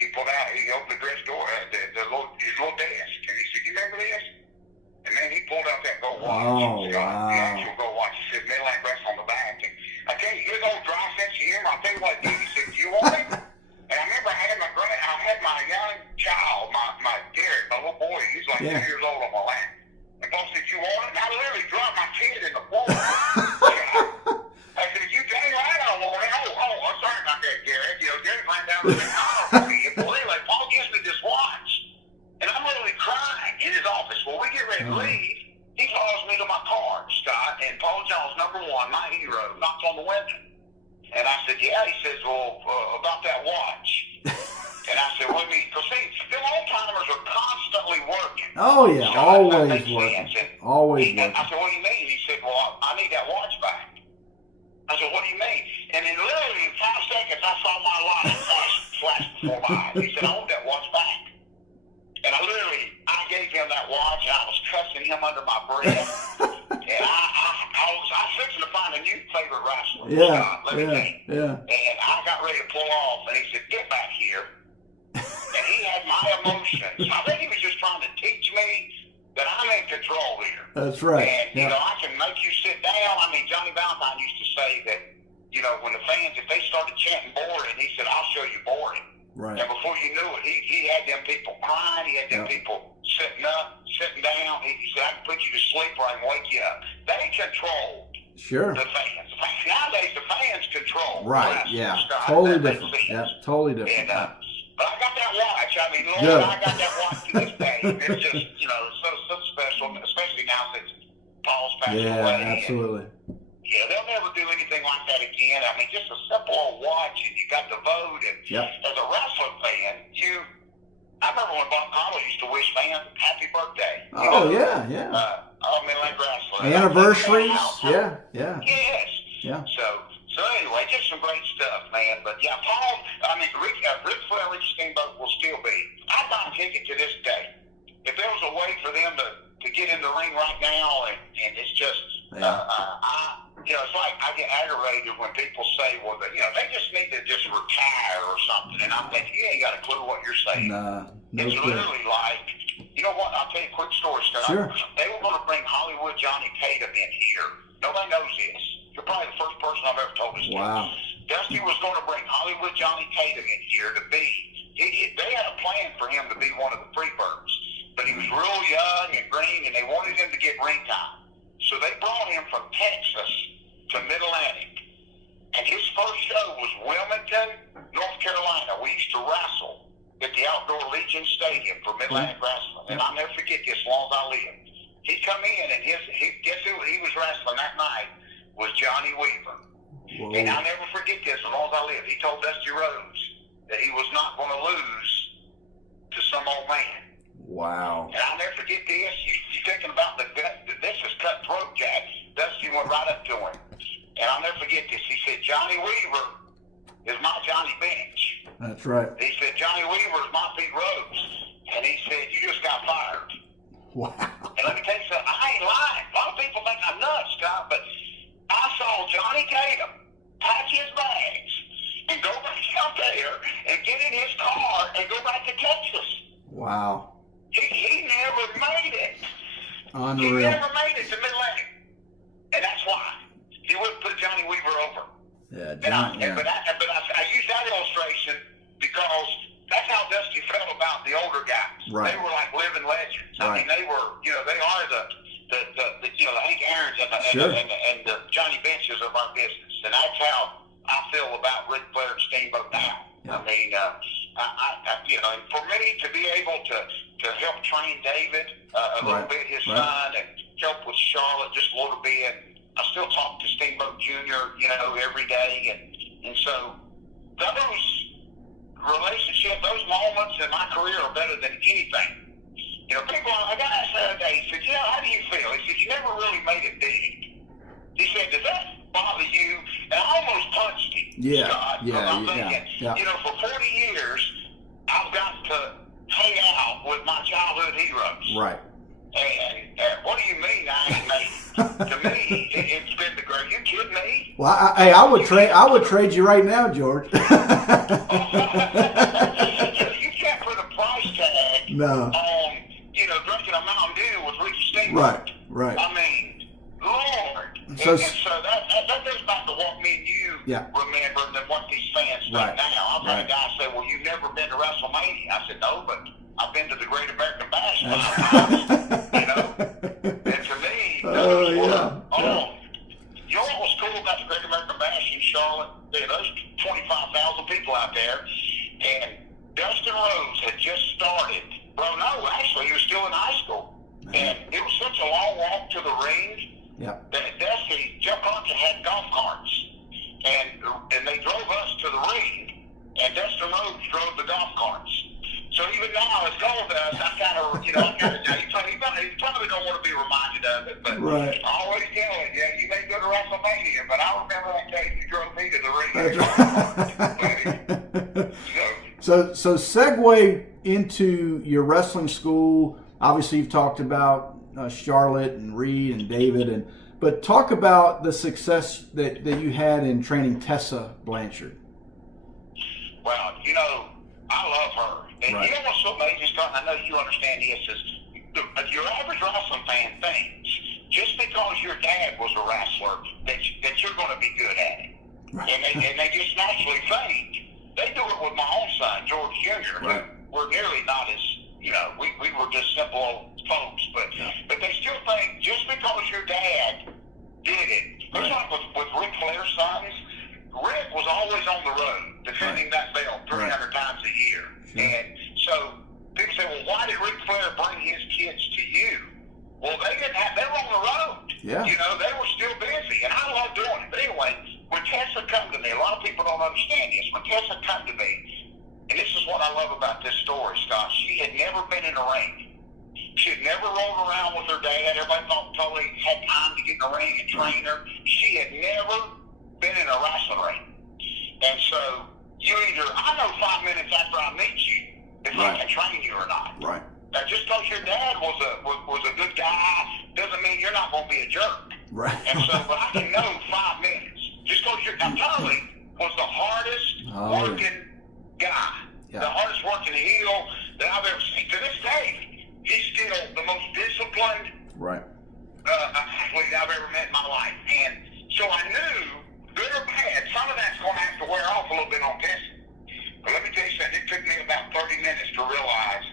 he opened the dress door, his little desk, and he said, you remember this? And then he pulled out that gold watch. Oh, The actual gold watch. He said, Mid-Atlantic Wrestling on the back. And I tell you, his old dry sense of humor, I'll tell you what, dude, he said, do you want it? And I remember I had my young child, my Garrett, my little boy, he's like 2 years old on my lap. And Paul said, you want it? And I literally dropped my kid in the floor. I said, you dang right I want it. Oh, I'm sorry about that, Garrett. Garrett ran down to the house. Well, anyway, Paul gives me this watch. And I'm literally crying in his office. Well, we get ready to leave. He follows me to my car, Scott, and Paul Jones, number one, my hero, knocks on the window. And I said, yeah. He says, well, about that watch. And I said, what do you mean? Because see, them old-timers are constantly working. Oh, yeah, so always working. Always working. I said, what do you mean? He said, well, I need that watch back. I said, what do you mean? And then literally in 5 seconds, I saw my life flash before my eyes. He said, I want that watch back. And I gave him that watch, and I was cussing him under my breath. And I was fixing to find a new favorite wrestler. Yeah, let me tell you. yeah. And I got ready to pull off, and he said, "Get back here." And he had my emotions. I think he was just trying to teach me that I'm in control here. That's right. And, you know, I can make you sit down. I mean, Johnny Valentine used to say that, you know, when the fans, if they started chanting boring, he said, "I'll show you boring." Right. And before you knew it, he had them people crying. He had them people sitting up, sitting down. He said, "I can put you to sleep or I can wake you up." They controlled the fans. Nowadays, the fans control. Right, totally different. Yeah, totally different. And, but I got that watch. I mean, Lord, I got that watch to this day. It's just, you know, so special, especially now since Paul's passed away. Yeah, absolutely. Yeah, they'll never do anything like that again. I mean, just a simple old watch, and you got the vote. And as a wrestling fan, I remember when Bob Connell used to wish fans happy birthday. Oh, yeah. Midland Wrestling. Anniversaries. Yeah. Yes. Yeah. So anyway, just some great stuff, man. But yeah, Paul, I mean, Rick Flair and Ricky Steamboat will still be. I'd buy a ticket to this day. If there was a way for them to get in the ring right now, and it's just, you know, it's like I get aggravated when people say, well, you know, they just need to just retire or something. And I'm thinking, you ain't got a clue what you're saying. No it's clue. literally like, you know what? I'll tell you a quick story, Scott. Sure. They were going to bring Hollywood Johnny Tatum in here. Nobody knows this. You're probably the first person I've ever told this to. Wow. Dusty was going to bring Hollywood Johnny Tatum in here to be. They had a plan for him to be one of the Freebirds, but he was real young and green, and they wanted him to get ring time. So they brought him from Texas to Mid-Atlantic, and his first show was Wilmington, North Carolina. We used to wrestle at the Outdoor Legion Stadium for Mid-Atlantic Wrestling, and I'll never forget this as long as I live. He come in, and guess who he was wrestling that night was Johnny Weaver. Whoa. And I'll never forget this as long as I live. He told Dusty Rhodes that he was not going to lose to some old man. Wow. And I'll never forget this. You thinking about this is cutthroat, Jack. Dusty went right up to him. And I'll never forget this. He said, "Johnny Weaver is my Johnny Bench." That's right. He said, "Johnny Weaver is my Pete Rose." And he said, "You just got fired." Wow. And let me tell you something. I ain't lying. A lot of people think I'm nuts, Scott, but I saw Johnny Tatum pack his bags and go back out there and get in his car and go back to Texas. Wow. He never made it. Unreal. He never made it to Mid-Atlantic. And that's why. He wouldn't put Johnny Weaver over. Yeah, But I use that illustration because that's how Dusty felt about the older guys. Right. They were like living legends. Right. I mean, they were, you know, they are the Hank Aaron's and the Johnny Benches of our business. And that's how I feel about Ric Flair and Steamboat now. Yeah. I mean, you know, and for me to be able to help train David a little bit, his son, and help with Charlotte just a little bit. I still talk to Steamboat Jr., you know, every day, and so those relationships, those moments in my career are better than anything. You know, I got asked the other day, he said, you know, how do you feel? He said, you never really made it big. He said, does that bother you? And I almost punched him, Scott. I'm thinking, you know, for 40 years, I've got to hang out with my childhood heroes. Right. And what do you mean I ain't made it? To me, it's been the great. You kidding me? Well, I would trade you right now, George. You can't put a price tag on, you know, drinking a Mountain Dew with Ricky Steamboat. Right. I mean, Lord. So that goes back to what me and you remember than what these fans think now. I've had a guy say, well, you've never been to WrestleMania. I said, no, but I've been to the Great American Bash 5 times, you know? And to me, you know what was cool about the Great American Bash in Charlotte? There's 25,000 people out there, and Dustin Rhodes had just started. Well, no, actually, he was still in high school. And it was such a long walk to the ring that Dusty jumped on and had golf carts. And they drove us to the ring, and Dustin Rhodes drove the golf carts. So even now, as Goldust, I kind of, you know, you probably don't want to be reminded of it, but I always tell it, you may go to WrestleMania, but I remember that day you drove me to the ring. So segue into your wrestling school obviously you've talked about Charlotte and Reed and David, but talk about the success that you had in training Tessa Blanchard. Well, I love her. And Right. you know what's so amazing, Scott, and I know you understand this, is your average wrestling fan thinks just because your dad was a wrestler that you're going to be good at it. Right. And they just naturally think. They do it with my own son, George Jr., Right. We're nearly not as, we were just simple old folks, but they still think just because your dad did it. It's Right. like with Ric Flair's sons. Rick was always on the road defending that belt 300 times a year. Sure. And so people say, well, why did Ric Flair bring his kids to you? Well, they were on the road. Yeah. They were still busy, and I love doing it. But anyway, when Tessa come to me, a lot of people don't understand this. When Tessa come to me, and this is what I love about this story, Scott, she had never been in a ring. She had never rolled around with her dad. Everybody thought Tully had time to get in the ring and train her. She had never been in a wrestling ring. And so I know 5 minutes after I meet you if I can train you or not. Right. Now, just because your dad was a good guy doesn't mean you're not going to be a jerk. Right. And so, but I can know 5 minutes. Just because Tully was the hardest working guy, the hardest working heel that I've ever seen. To this day, he's still the most disciplined athlete I've ever met in my life. And so I knew, good or bad, some of that's going to have to wear off a little bit on Tessa. But let me tell you something, it took me about 30 minutes to realize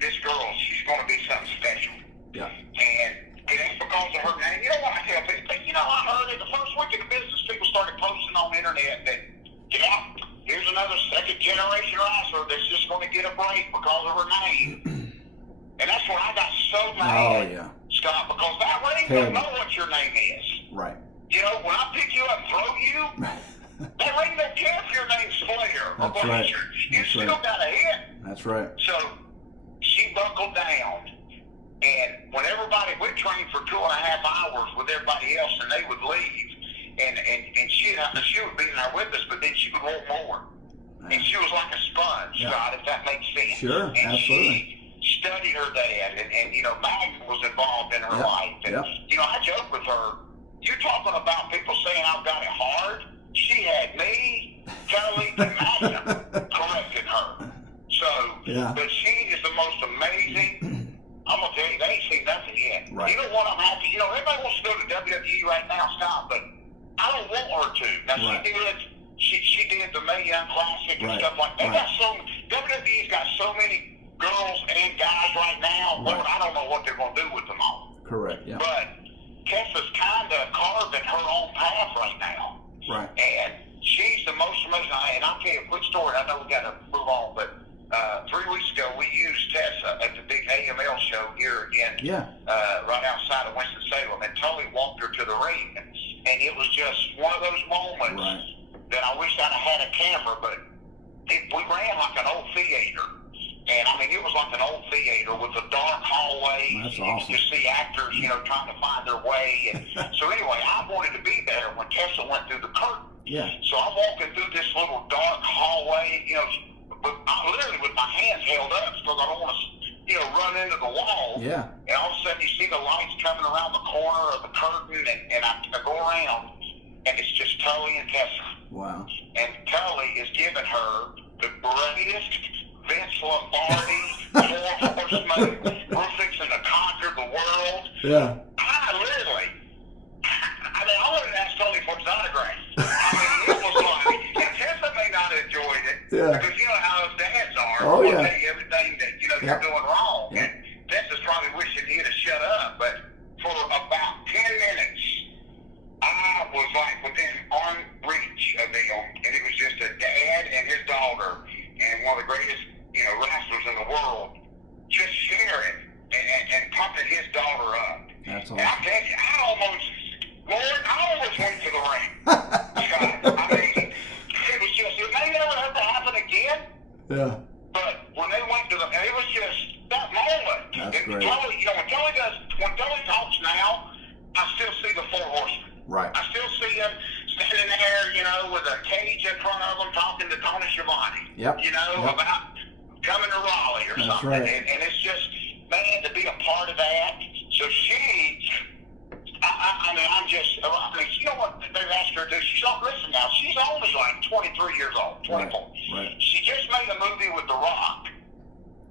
this girl, she's going to be something special. Yeah. And it ain't because of her name. You know what I tell people? I heard it the first week in the business, people started posting on the internet that, here's another second-generation wrestler that's just going to get a break because of her name. And that's when I got so mad, Scott, because that ring don't know what your name is. Right. When I pick you up and throw you, that ring don't care if your name's Flair or Blanchard. You still got a hit. That's right. So she buckled down, and when we trained for 2.5 hours with everybody else, and they would leave, and she would be in there with us, but then she would want more. And she was like a sponge, Scott, if that makes sense. Sure, and absolutely. She studied her dad, and Maggie was involved in her life. And, I joke with her, you're talking about people saying I've got it hard. She had me, Kelly, and Magnum correcting her. So, but she is the most amazing. I'm going to tell you, they ain't seen nothing yet. Right. You know what, I'm happy. Everybody wants to go to WWE right now, Scott, but I don't want her to. Now, she did the Mae Young Classic and stuff like that. WWE's got so many girls and guys right now. Lord, I don't know what they're going to do with them all. Correct, yeah. But Tessa's kind of carving her own path right now. Right. And she's the most amazing. And I'll tell you a quick story. I know we got to move on, but 3 weeks ago we used Tessa at the big AML show here again, right outside of Winston-Salem, and Tully walked her to the ring. And it was just one of those moments that I wish I'd have had a camera, but we ran like an old theater. And, it was like an old theater with a dark hallway. That's You awesome. could just see actors, trying to find their way. And so anyway, I wanted to be there when Tessa went through the curtain. Yeah. So I'm walking through this little dark hallway, literally with my hands held up because I don't want to, run into the wall. Yeah. And all of a sudden you see the lights coming around the corner of the curtain, and I go around, and it's just Tully and Tessa. Wow. And Tully is giving her the greatest Vince Lombardi, 4 horsemen, we're fixing to conquer the world. Yeah. I wanted to ask Tony for his autograph. It was like, Tessa may not have enjoyed it, because you know how his dads are. Oh, They'll tell you everything that, you're doing wrong. Yeah. And Tessa's probably wishing he'd have shut up, but for about 10 minutes, I was like within arm reach of them, and it was just a dad and his daughter, and one of the greatest, wrestlers in the world, just sharing and pumping his daughter up. That's awesome. And I tell you, I almost went to the ring. Scott. It was just, it may never have to happen again. Yeah. But when they went to it was just that moment. That's great. Tully, when Tully talks now, I still see the 4 horsemen. Right. I still see him standing there, with a cage in front of him talking to Tony Schiavone. Yep. About coming to Raleigh or something. Right. And it's just, 24. Right. She just made a movie with The Rock,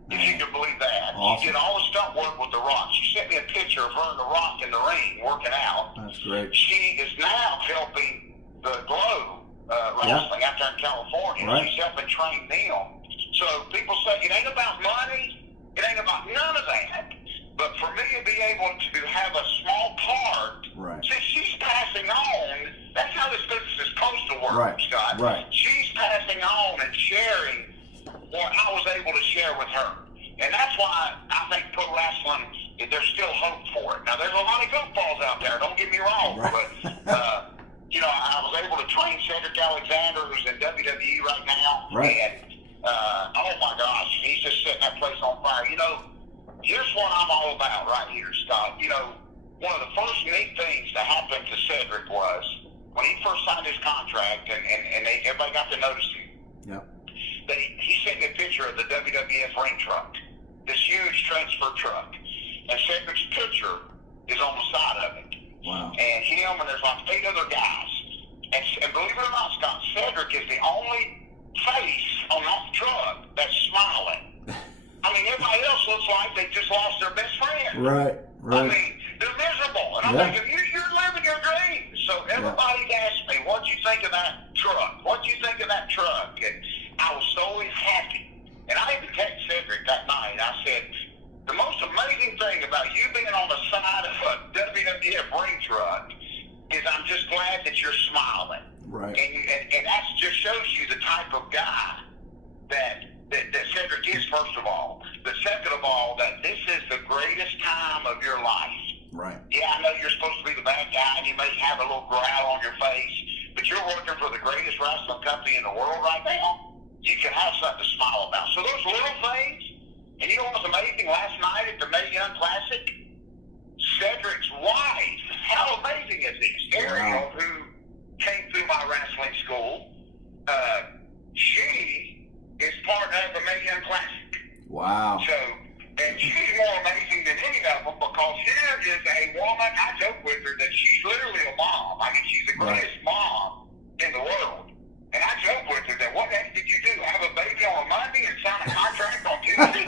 if you can believe that. Awesome. She did all the stunt work with The Rock. She sent me a picture of her and The Rock in the ring working out. That's great. She is now helping the Glow Wrestling out there in California. Right. She's helping train them. So people say it ain't about money. It ain't about none of that. But for me to be able to have a small part, Right. since she's passing on, that's how this business is supposed to work, Right. Scott. Right. She's passing on and sharing what I was able to share with her. And that's why I think pro wrestling, there's still hope for it. Now, there's a lot of goofballs out there, don't get me wrong, Right. but, you know, I was able to train Cedric Alexander, who's in WWE right now. Right. And, oh my gosh, he's just setting that place on fire. You know, here's what I'm all about right here, Scott. You know, one of the first neat things that happened to Cedric was when he first signed his contract and everybody got to notice him. Yep. He sent me a picture of the WWF ring truck, this huge transfer truck. And Cedric's picture is on the side of it. Wow. And him and there's like 8 other guys. And believe it or not, Scott, Cedric is the only face on that truck that's smiling. I mean, everybody else looks like they just lost their best friend. Right. I mean, they're miserable. And I'm thinking, you're living your dream. So everybody asked me, what'd you think of that truck? What'd you think of that truck? And I was so happy. And I even texted Cedric that night. I said, the most amazing thing about you being on the side of a WWF ring truck is I'm just glad that you're smiling. Right. And that just shows you the type of guy that Cedric is, first of all. But second of all, that this is the greatest time of your life. Right. Yeah, I know you're supposed to be the bad guy, and you may have a little growl on your face, but you're working for the greatest wrestling company in the world right now. You can have something to smile about. So those little things, and you know what was amazing last night at the Mae Young Classic? Cedric's wife, how amazing is this? Ariel, who came through my wrestling school, she is part of the Mae Young Classic. Wow. So, and she's more amazing than any of them because here is a woman, I joke with her that she's literally a mom. I mean, she's the greatest mom in the world. And I joke with her that, what the heck did you do? Have a baby on a Monday and sign a contract on Tuesday?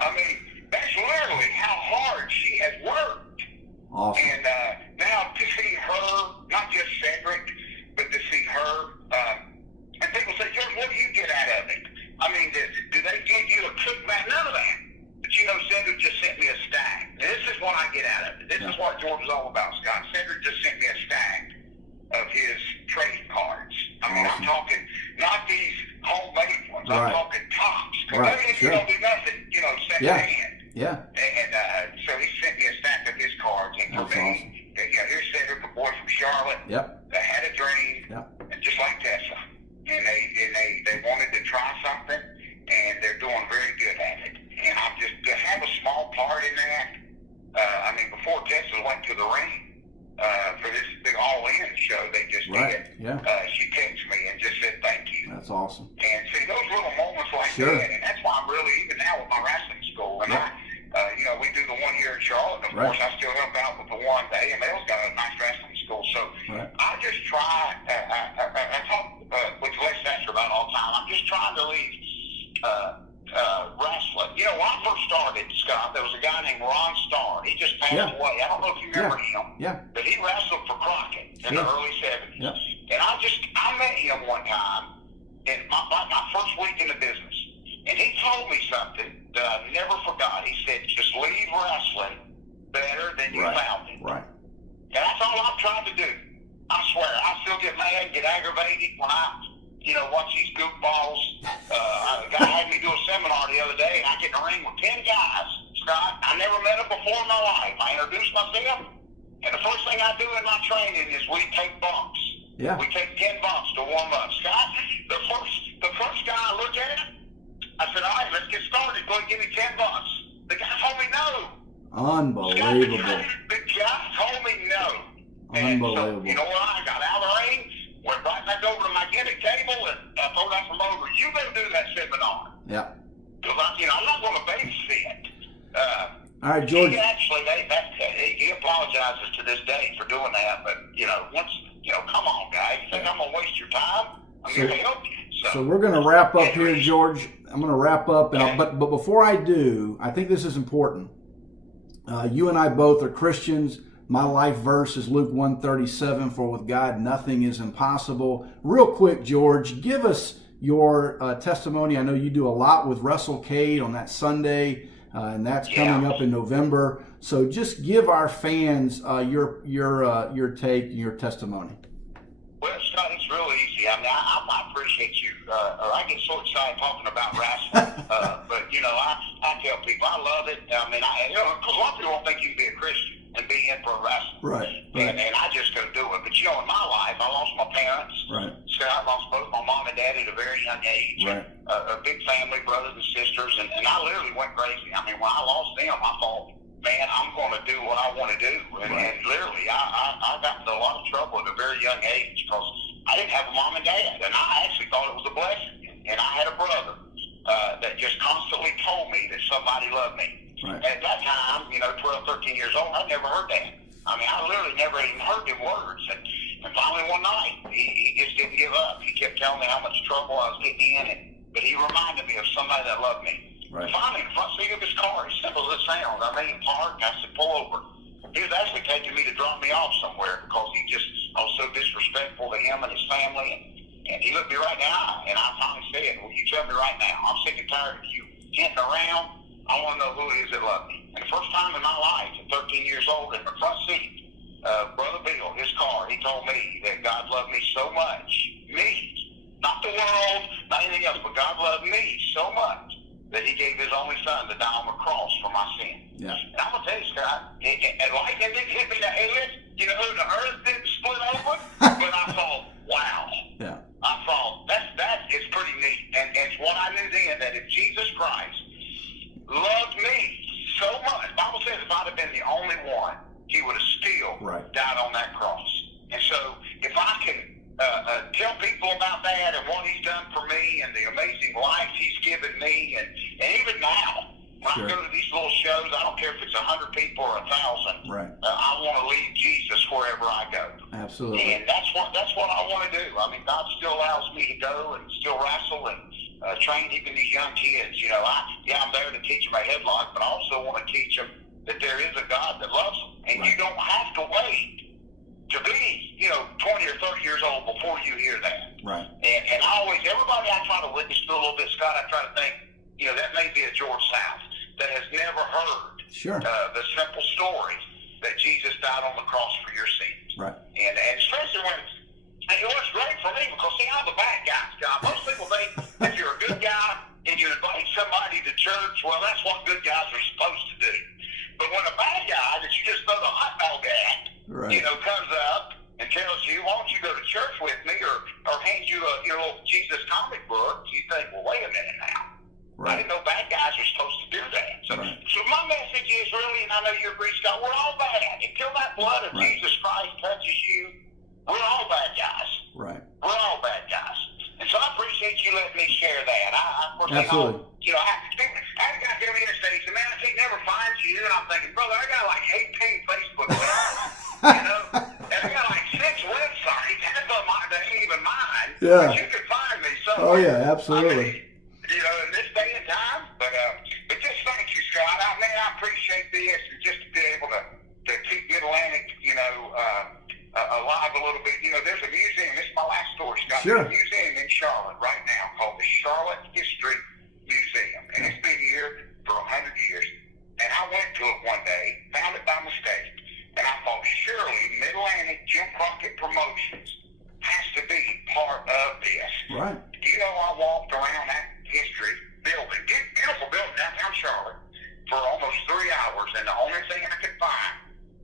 I mean, that's literally how hard she has worked. Awesome. And now to see her, not just Cedric, but to see her, and people say, George, what do you get out of it? I mean, do they give you a kickback? None of that. But you know, Cedric just sent me a stack. And this is what I get out of it. This is what George is all about, Scott. Cedric just sent me a stack of his trading cards. I mean, I'm talking not these homemade ones. I'm talking tops. Because you don't do nothing, you know, second hand. Yeah. And so he sent me a stack of his cards. And for me, you know, here's Cedric, a boy from Charlotte that had a dream, and just like Tessa. And they wanted to try something, and they're doing very good at it. And I'm just to have a small part in that. I mean, before Tessa went to the ring for this big all-in show they just did, she texted me and just said thank you. That's awesome. And see those little moments like that, and that's why I'm really even now with my wrestling school. And you know, we do the one here in Charlotte. And of course, I still help out with the one. The AML's got a nice wrestling school, so I just try. I talk with Les Thatcher about all the time. I'm just trying to leave wrestling. You know, when I first started, Scott, there was a guy named Ron Starr. He just passed away. I don't know if you remember him. But he wrestled for Crockett in the early 70s. And I met him one time in my first week in the business. And he told me something that I never forgot. He said, just leave wrestling better than you found it. Right. And that's all I've tried to do. I swear, I still get mad, get aggravated when I, you know, watch these goofballs. A guy had me do a seminar the other day, and I get in the ring with 10 guys, Scott. I never met them before in my life. I introduced myself, and the first thing I do in my training is we take bumps. Yeah. We take 10 bumps to warm up. Scott, the first guy I look at, I said, all right, let's get started. Go ahead and give me 10 bumps. The guy told me no. Unbelievable. Scott, the guy told me no. Unbelievable. And so, you know what? I got out of the ring, went right back over to my gimmick table, and I told that promoter, you better do that seminar. Yeah. Because I'm not going to babysit. All right, George. He actually, he apologizes to this day for doing that, but, you know, come on, guys. You think I'm going to waste your time? I'm going to help you. So we're going to wrap up here, George. I'm going to wrap up, but before I do, I think this is important. You and I both are Christians. My life verse is Luke 1:37, for with God nothing is impossible. Real quick, George, give us your testimony. I know you do a lot with Russell Cade on that Sunday, and that's coming up in November. So just give our fans your take, your testimony. Well, Scott, it's real easy. I mean, I appreciate you. I get so excited talking about wrestling, but I tell people I love it. I mean, because a lot of people don't think you can be a Christian and be in pro wrestling, right? And I just go do it. But in my life, I lost my parents. Right. Scott, I lost both my mom and dad at a very young age. Right. A big family, brothers and sisters, and I literally went crazy. I mean, when I lost them, I thought, man, I'm going to do what I want to do. And literally, I got into a lot of trouble at a very young age because I didn't have a mom and dad. And I actually thought it was a blessing. And I had a brother that just constantly told me that somebody loved me. Right. At that time, 12, 13 years old, I never heard that. I mean, I literally never even heard them words. And finally one night, he just didn't give up. He kept telling me how much trouble I was getting in. But he reminded me of somebody that loved me. Right. Finally, in the front seat of his car, as simple as it sounds, I made him park, and I said, pull over. He was actually taking me to drop me off somewhere because I was so disrespectful to him and his family. And he looked me right in the eye, and I finally said, well, you tell me right now. I'm sick and tired of you hinting around. I want to know who it is that loves me. And the first time in my life, at 13 years old, in the front seat, Brother Bill, his car, he told me that God loved me so much. Me. Not the world, not anything else, but God loved me so much that he gave his only son to die on the cross for my sin. Yeah. And I'm going to tell you, Scott, lightning didn't hit me in the head, the earth didn't split open, but I thought, wow. Yeah. I thought, that is pretty neat. And it's what I knew then, that if Jesus Christ loved me so much, the Bible says if I'd have been the only one, he would have still died on that cross. And so if I can tell people about that and what he's done for me and the amazing life he's given me, and even now, when I go to these little shows, I don't care if it's 100 people or 1,000. Right. I want to lead Jesus wherever I go. Absolutely. And that's what I want to do. I mean, God still allows me to go and still wrestle and train even these young kids. I'm there to teach them a headlock, but I also want to teach them that there is a God that loves them, and you don't have to wait to be, 20 or 30 years old before you hear that. Right. And everybody I try to witness to a little bit, Scott, I try to think, that may be a George South that has never heard the simple story that Jesus died on the cross for your sins. Right. And especially when, it's great for me because, see, I'm the bad guy, Scott. Most people think if you're a good guy and you invite somebody to church, well, that's what good guys are supposed to do. But when a bad guy that you just throw the hot dog at, comes up and tells you, why don't you go to church with me, or hands you a little Jesus comic book, you think, well, wait a minute now. I didn't know bad guys are supposed to do that. So my message is really, and I know you agree, Scott, we're all bad. Until that blood of Jesus Christ touches you, we're all bad guys. Right. We're all bad guys. And so I appreciate you letting me share that. Absolutely. I had a guy tell me yesterday, he said, man, he never finds you. And I'm thinking, brother, I got like 18 Facebook pages, and I got like 6 websites. Half of them ain't even mine. Yeah. But you can find me somewhere. Oh, yeah, absolutely. In this day and time. But just thank you, Scott. I appreciate this, and just to be able to keep Mid-Atlantic, alive a little bit. There's a museum. This is my last story, Scott. Sure. There's a museum in Charlotte right now called the Charlotte History Museum, and it's been here for 100 years. And I went to it one day, found it by mistake, and I thought, surely Mid-Atlantic Jim Crockett Promotions has to be part of this. Right. I walked around that history building, beautiful building downtown Charlotte, for almost 3 hours, and the only thing I could find,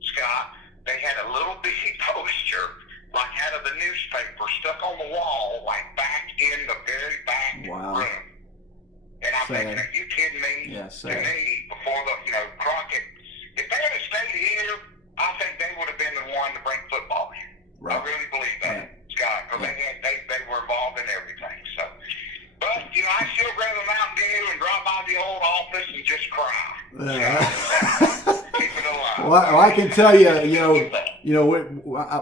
Scott, they had a little bitty poster, like out of the newspaper, stuck on the wall, like back in the very back room. And I'm thinking, are you kidding me? Yeah, to me, before Crockett, if they had stayed here, I think they would have been the one to bring football in. Right. I really believe that, Scott, because they were involved in everything. So, but I still grab a Mountain Dew and drop by the old office and just cry. Keep it alive. Well, I can tell you,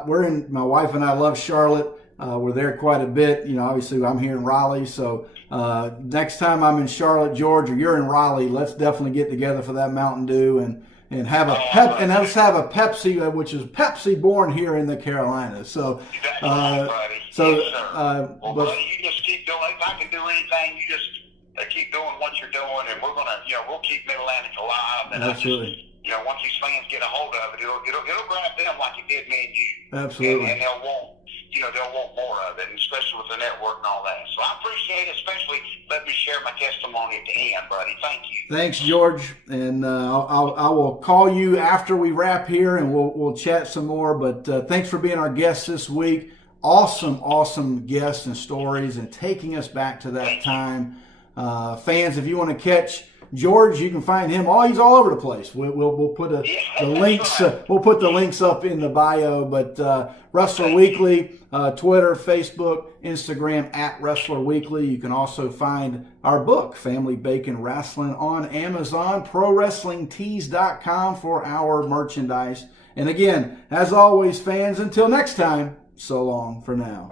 we're in. My wife and I love Charlotte. We're there quite a bit. Obviously I'm here in Raleigh, so next time I'm in Charlotte, Georgia, or you're in Raleigh, let's definitely get together for that Mountain Dew and have a let's have a Pepsi, which is Pepsi born here in the Carolinas. So, That's right, buddy. so, yes, sir. but buddy, you just keep doing. If I can do anything, you just keep doing what you're doing, and we're gonna, we'll keep Mid-Atlantic alive. And absolutely. Once these fans get a hold of it, it'll grab them like it did me and you. Absolutely. And they'll want more of it, and especially with the network and all that. So I appreciate it, especially let me share my testimony at the end, buddy. Thank you. Thanks, George. And I will call you after we wrap here, and we'll chat some more. But thanks for being our guest this week. Awesome guests and stories, and taking us back to that time. Fans, if you want to catch George, you can find him. He's all over the place. We'll put the links. Right. We'll put the links up in the bio. But Wrestler Weekly, Twitter, Facebook, Instagram @Wrestler Weekly. You can also find our book, Family Bacon Wrestling, on Amazon. ProWrestlingTees.com for our merchandise. And again, as always, fans, until next time, so long for now.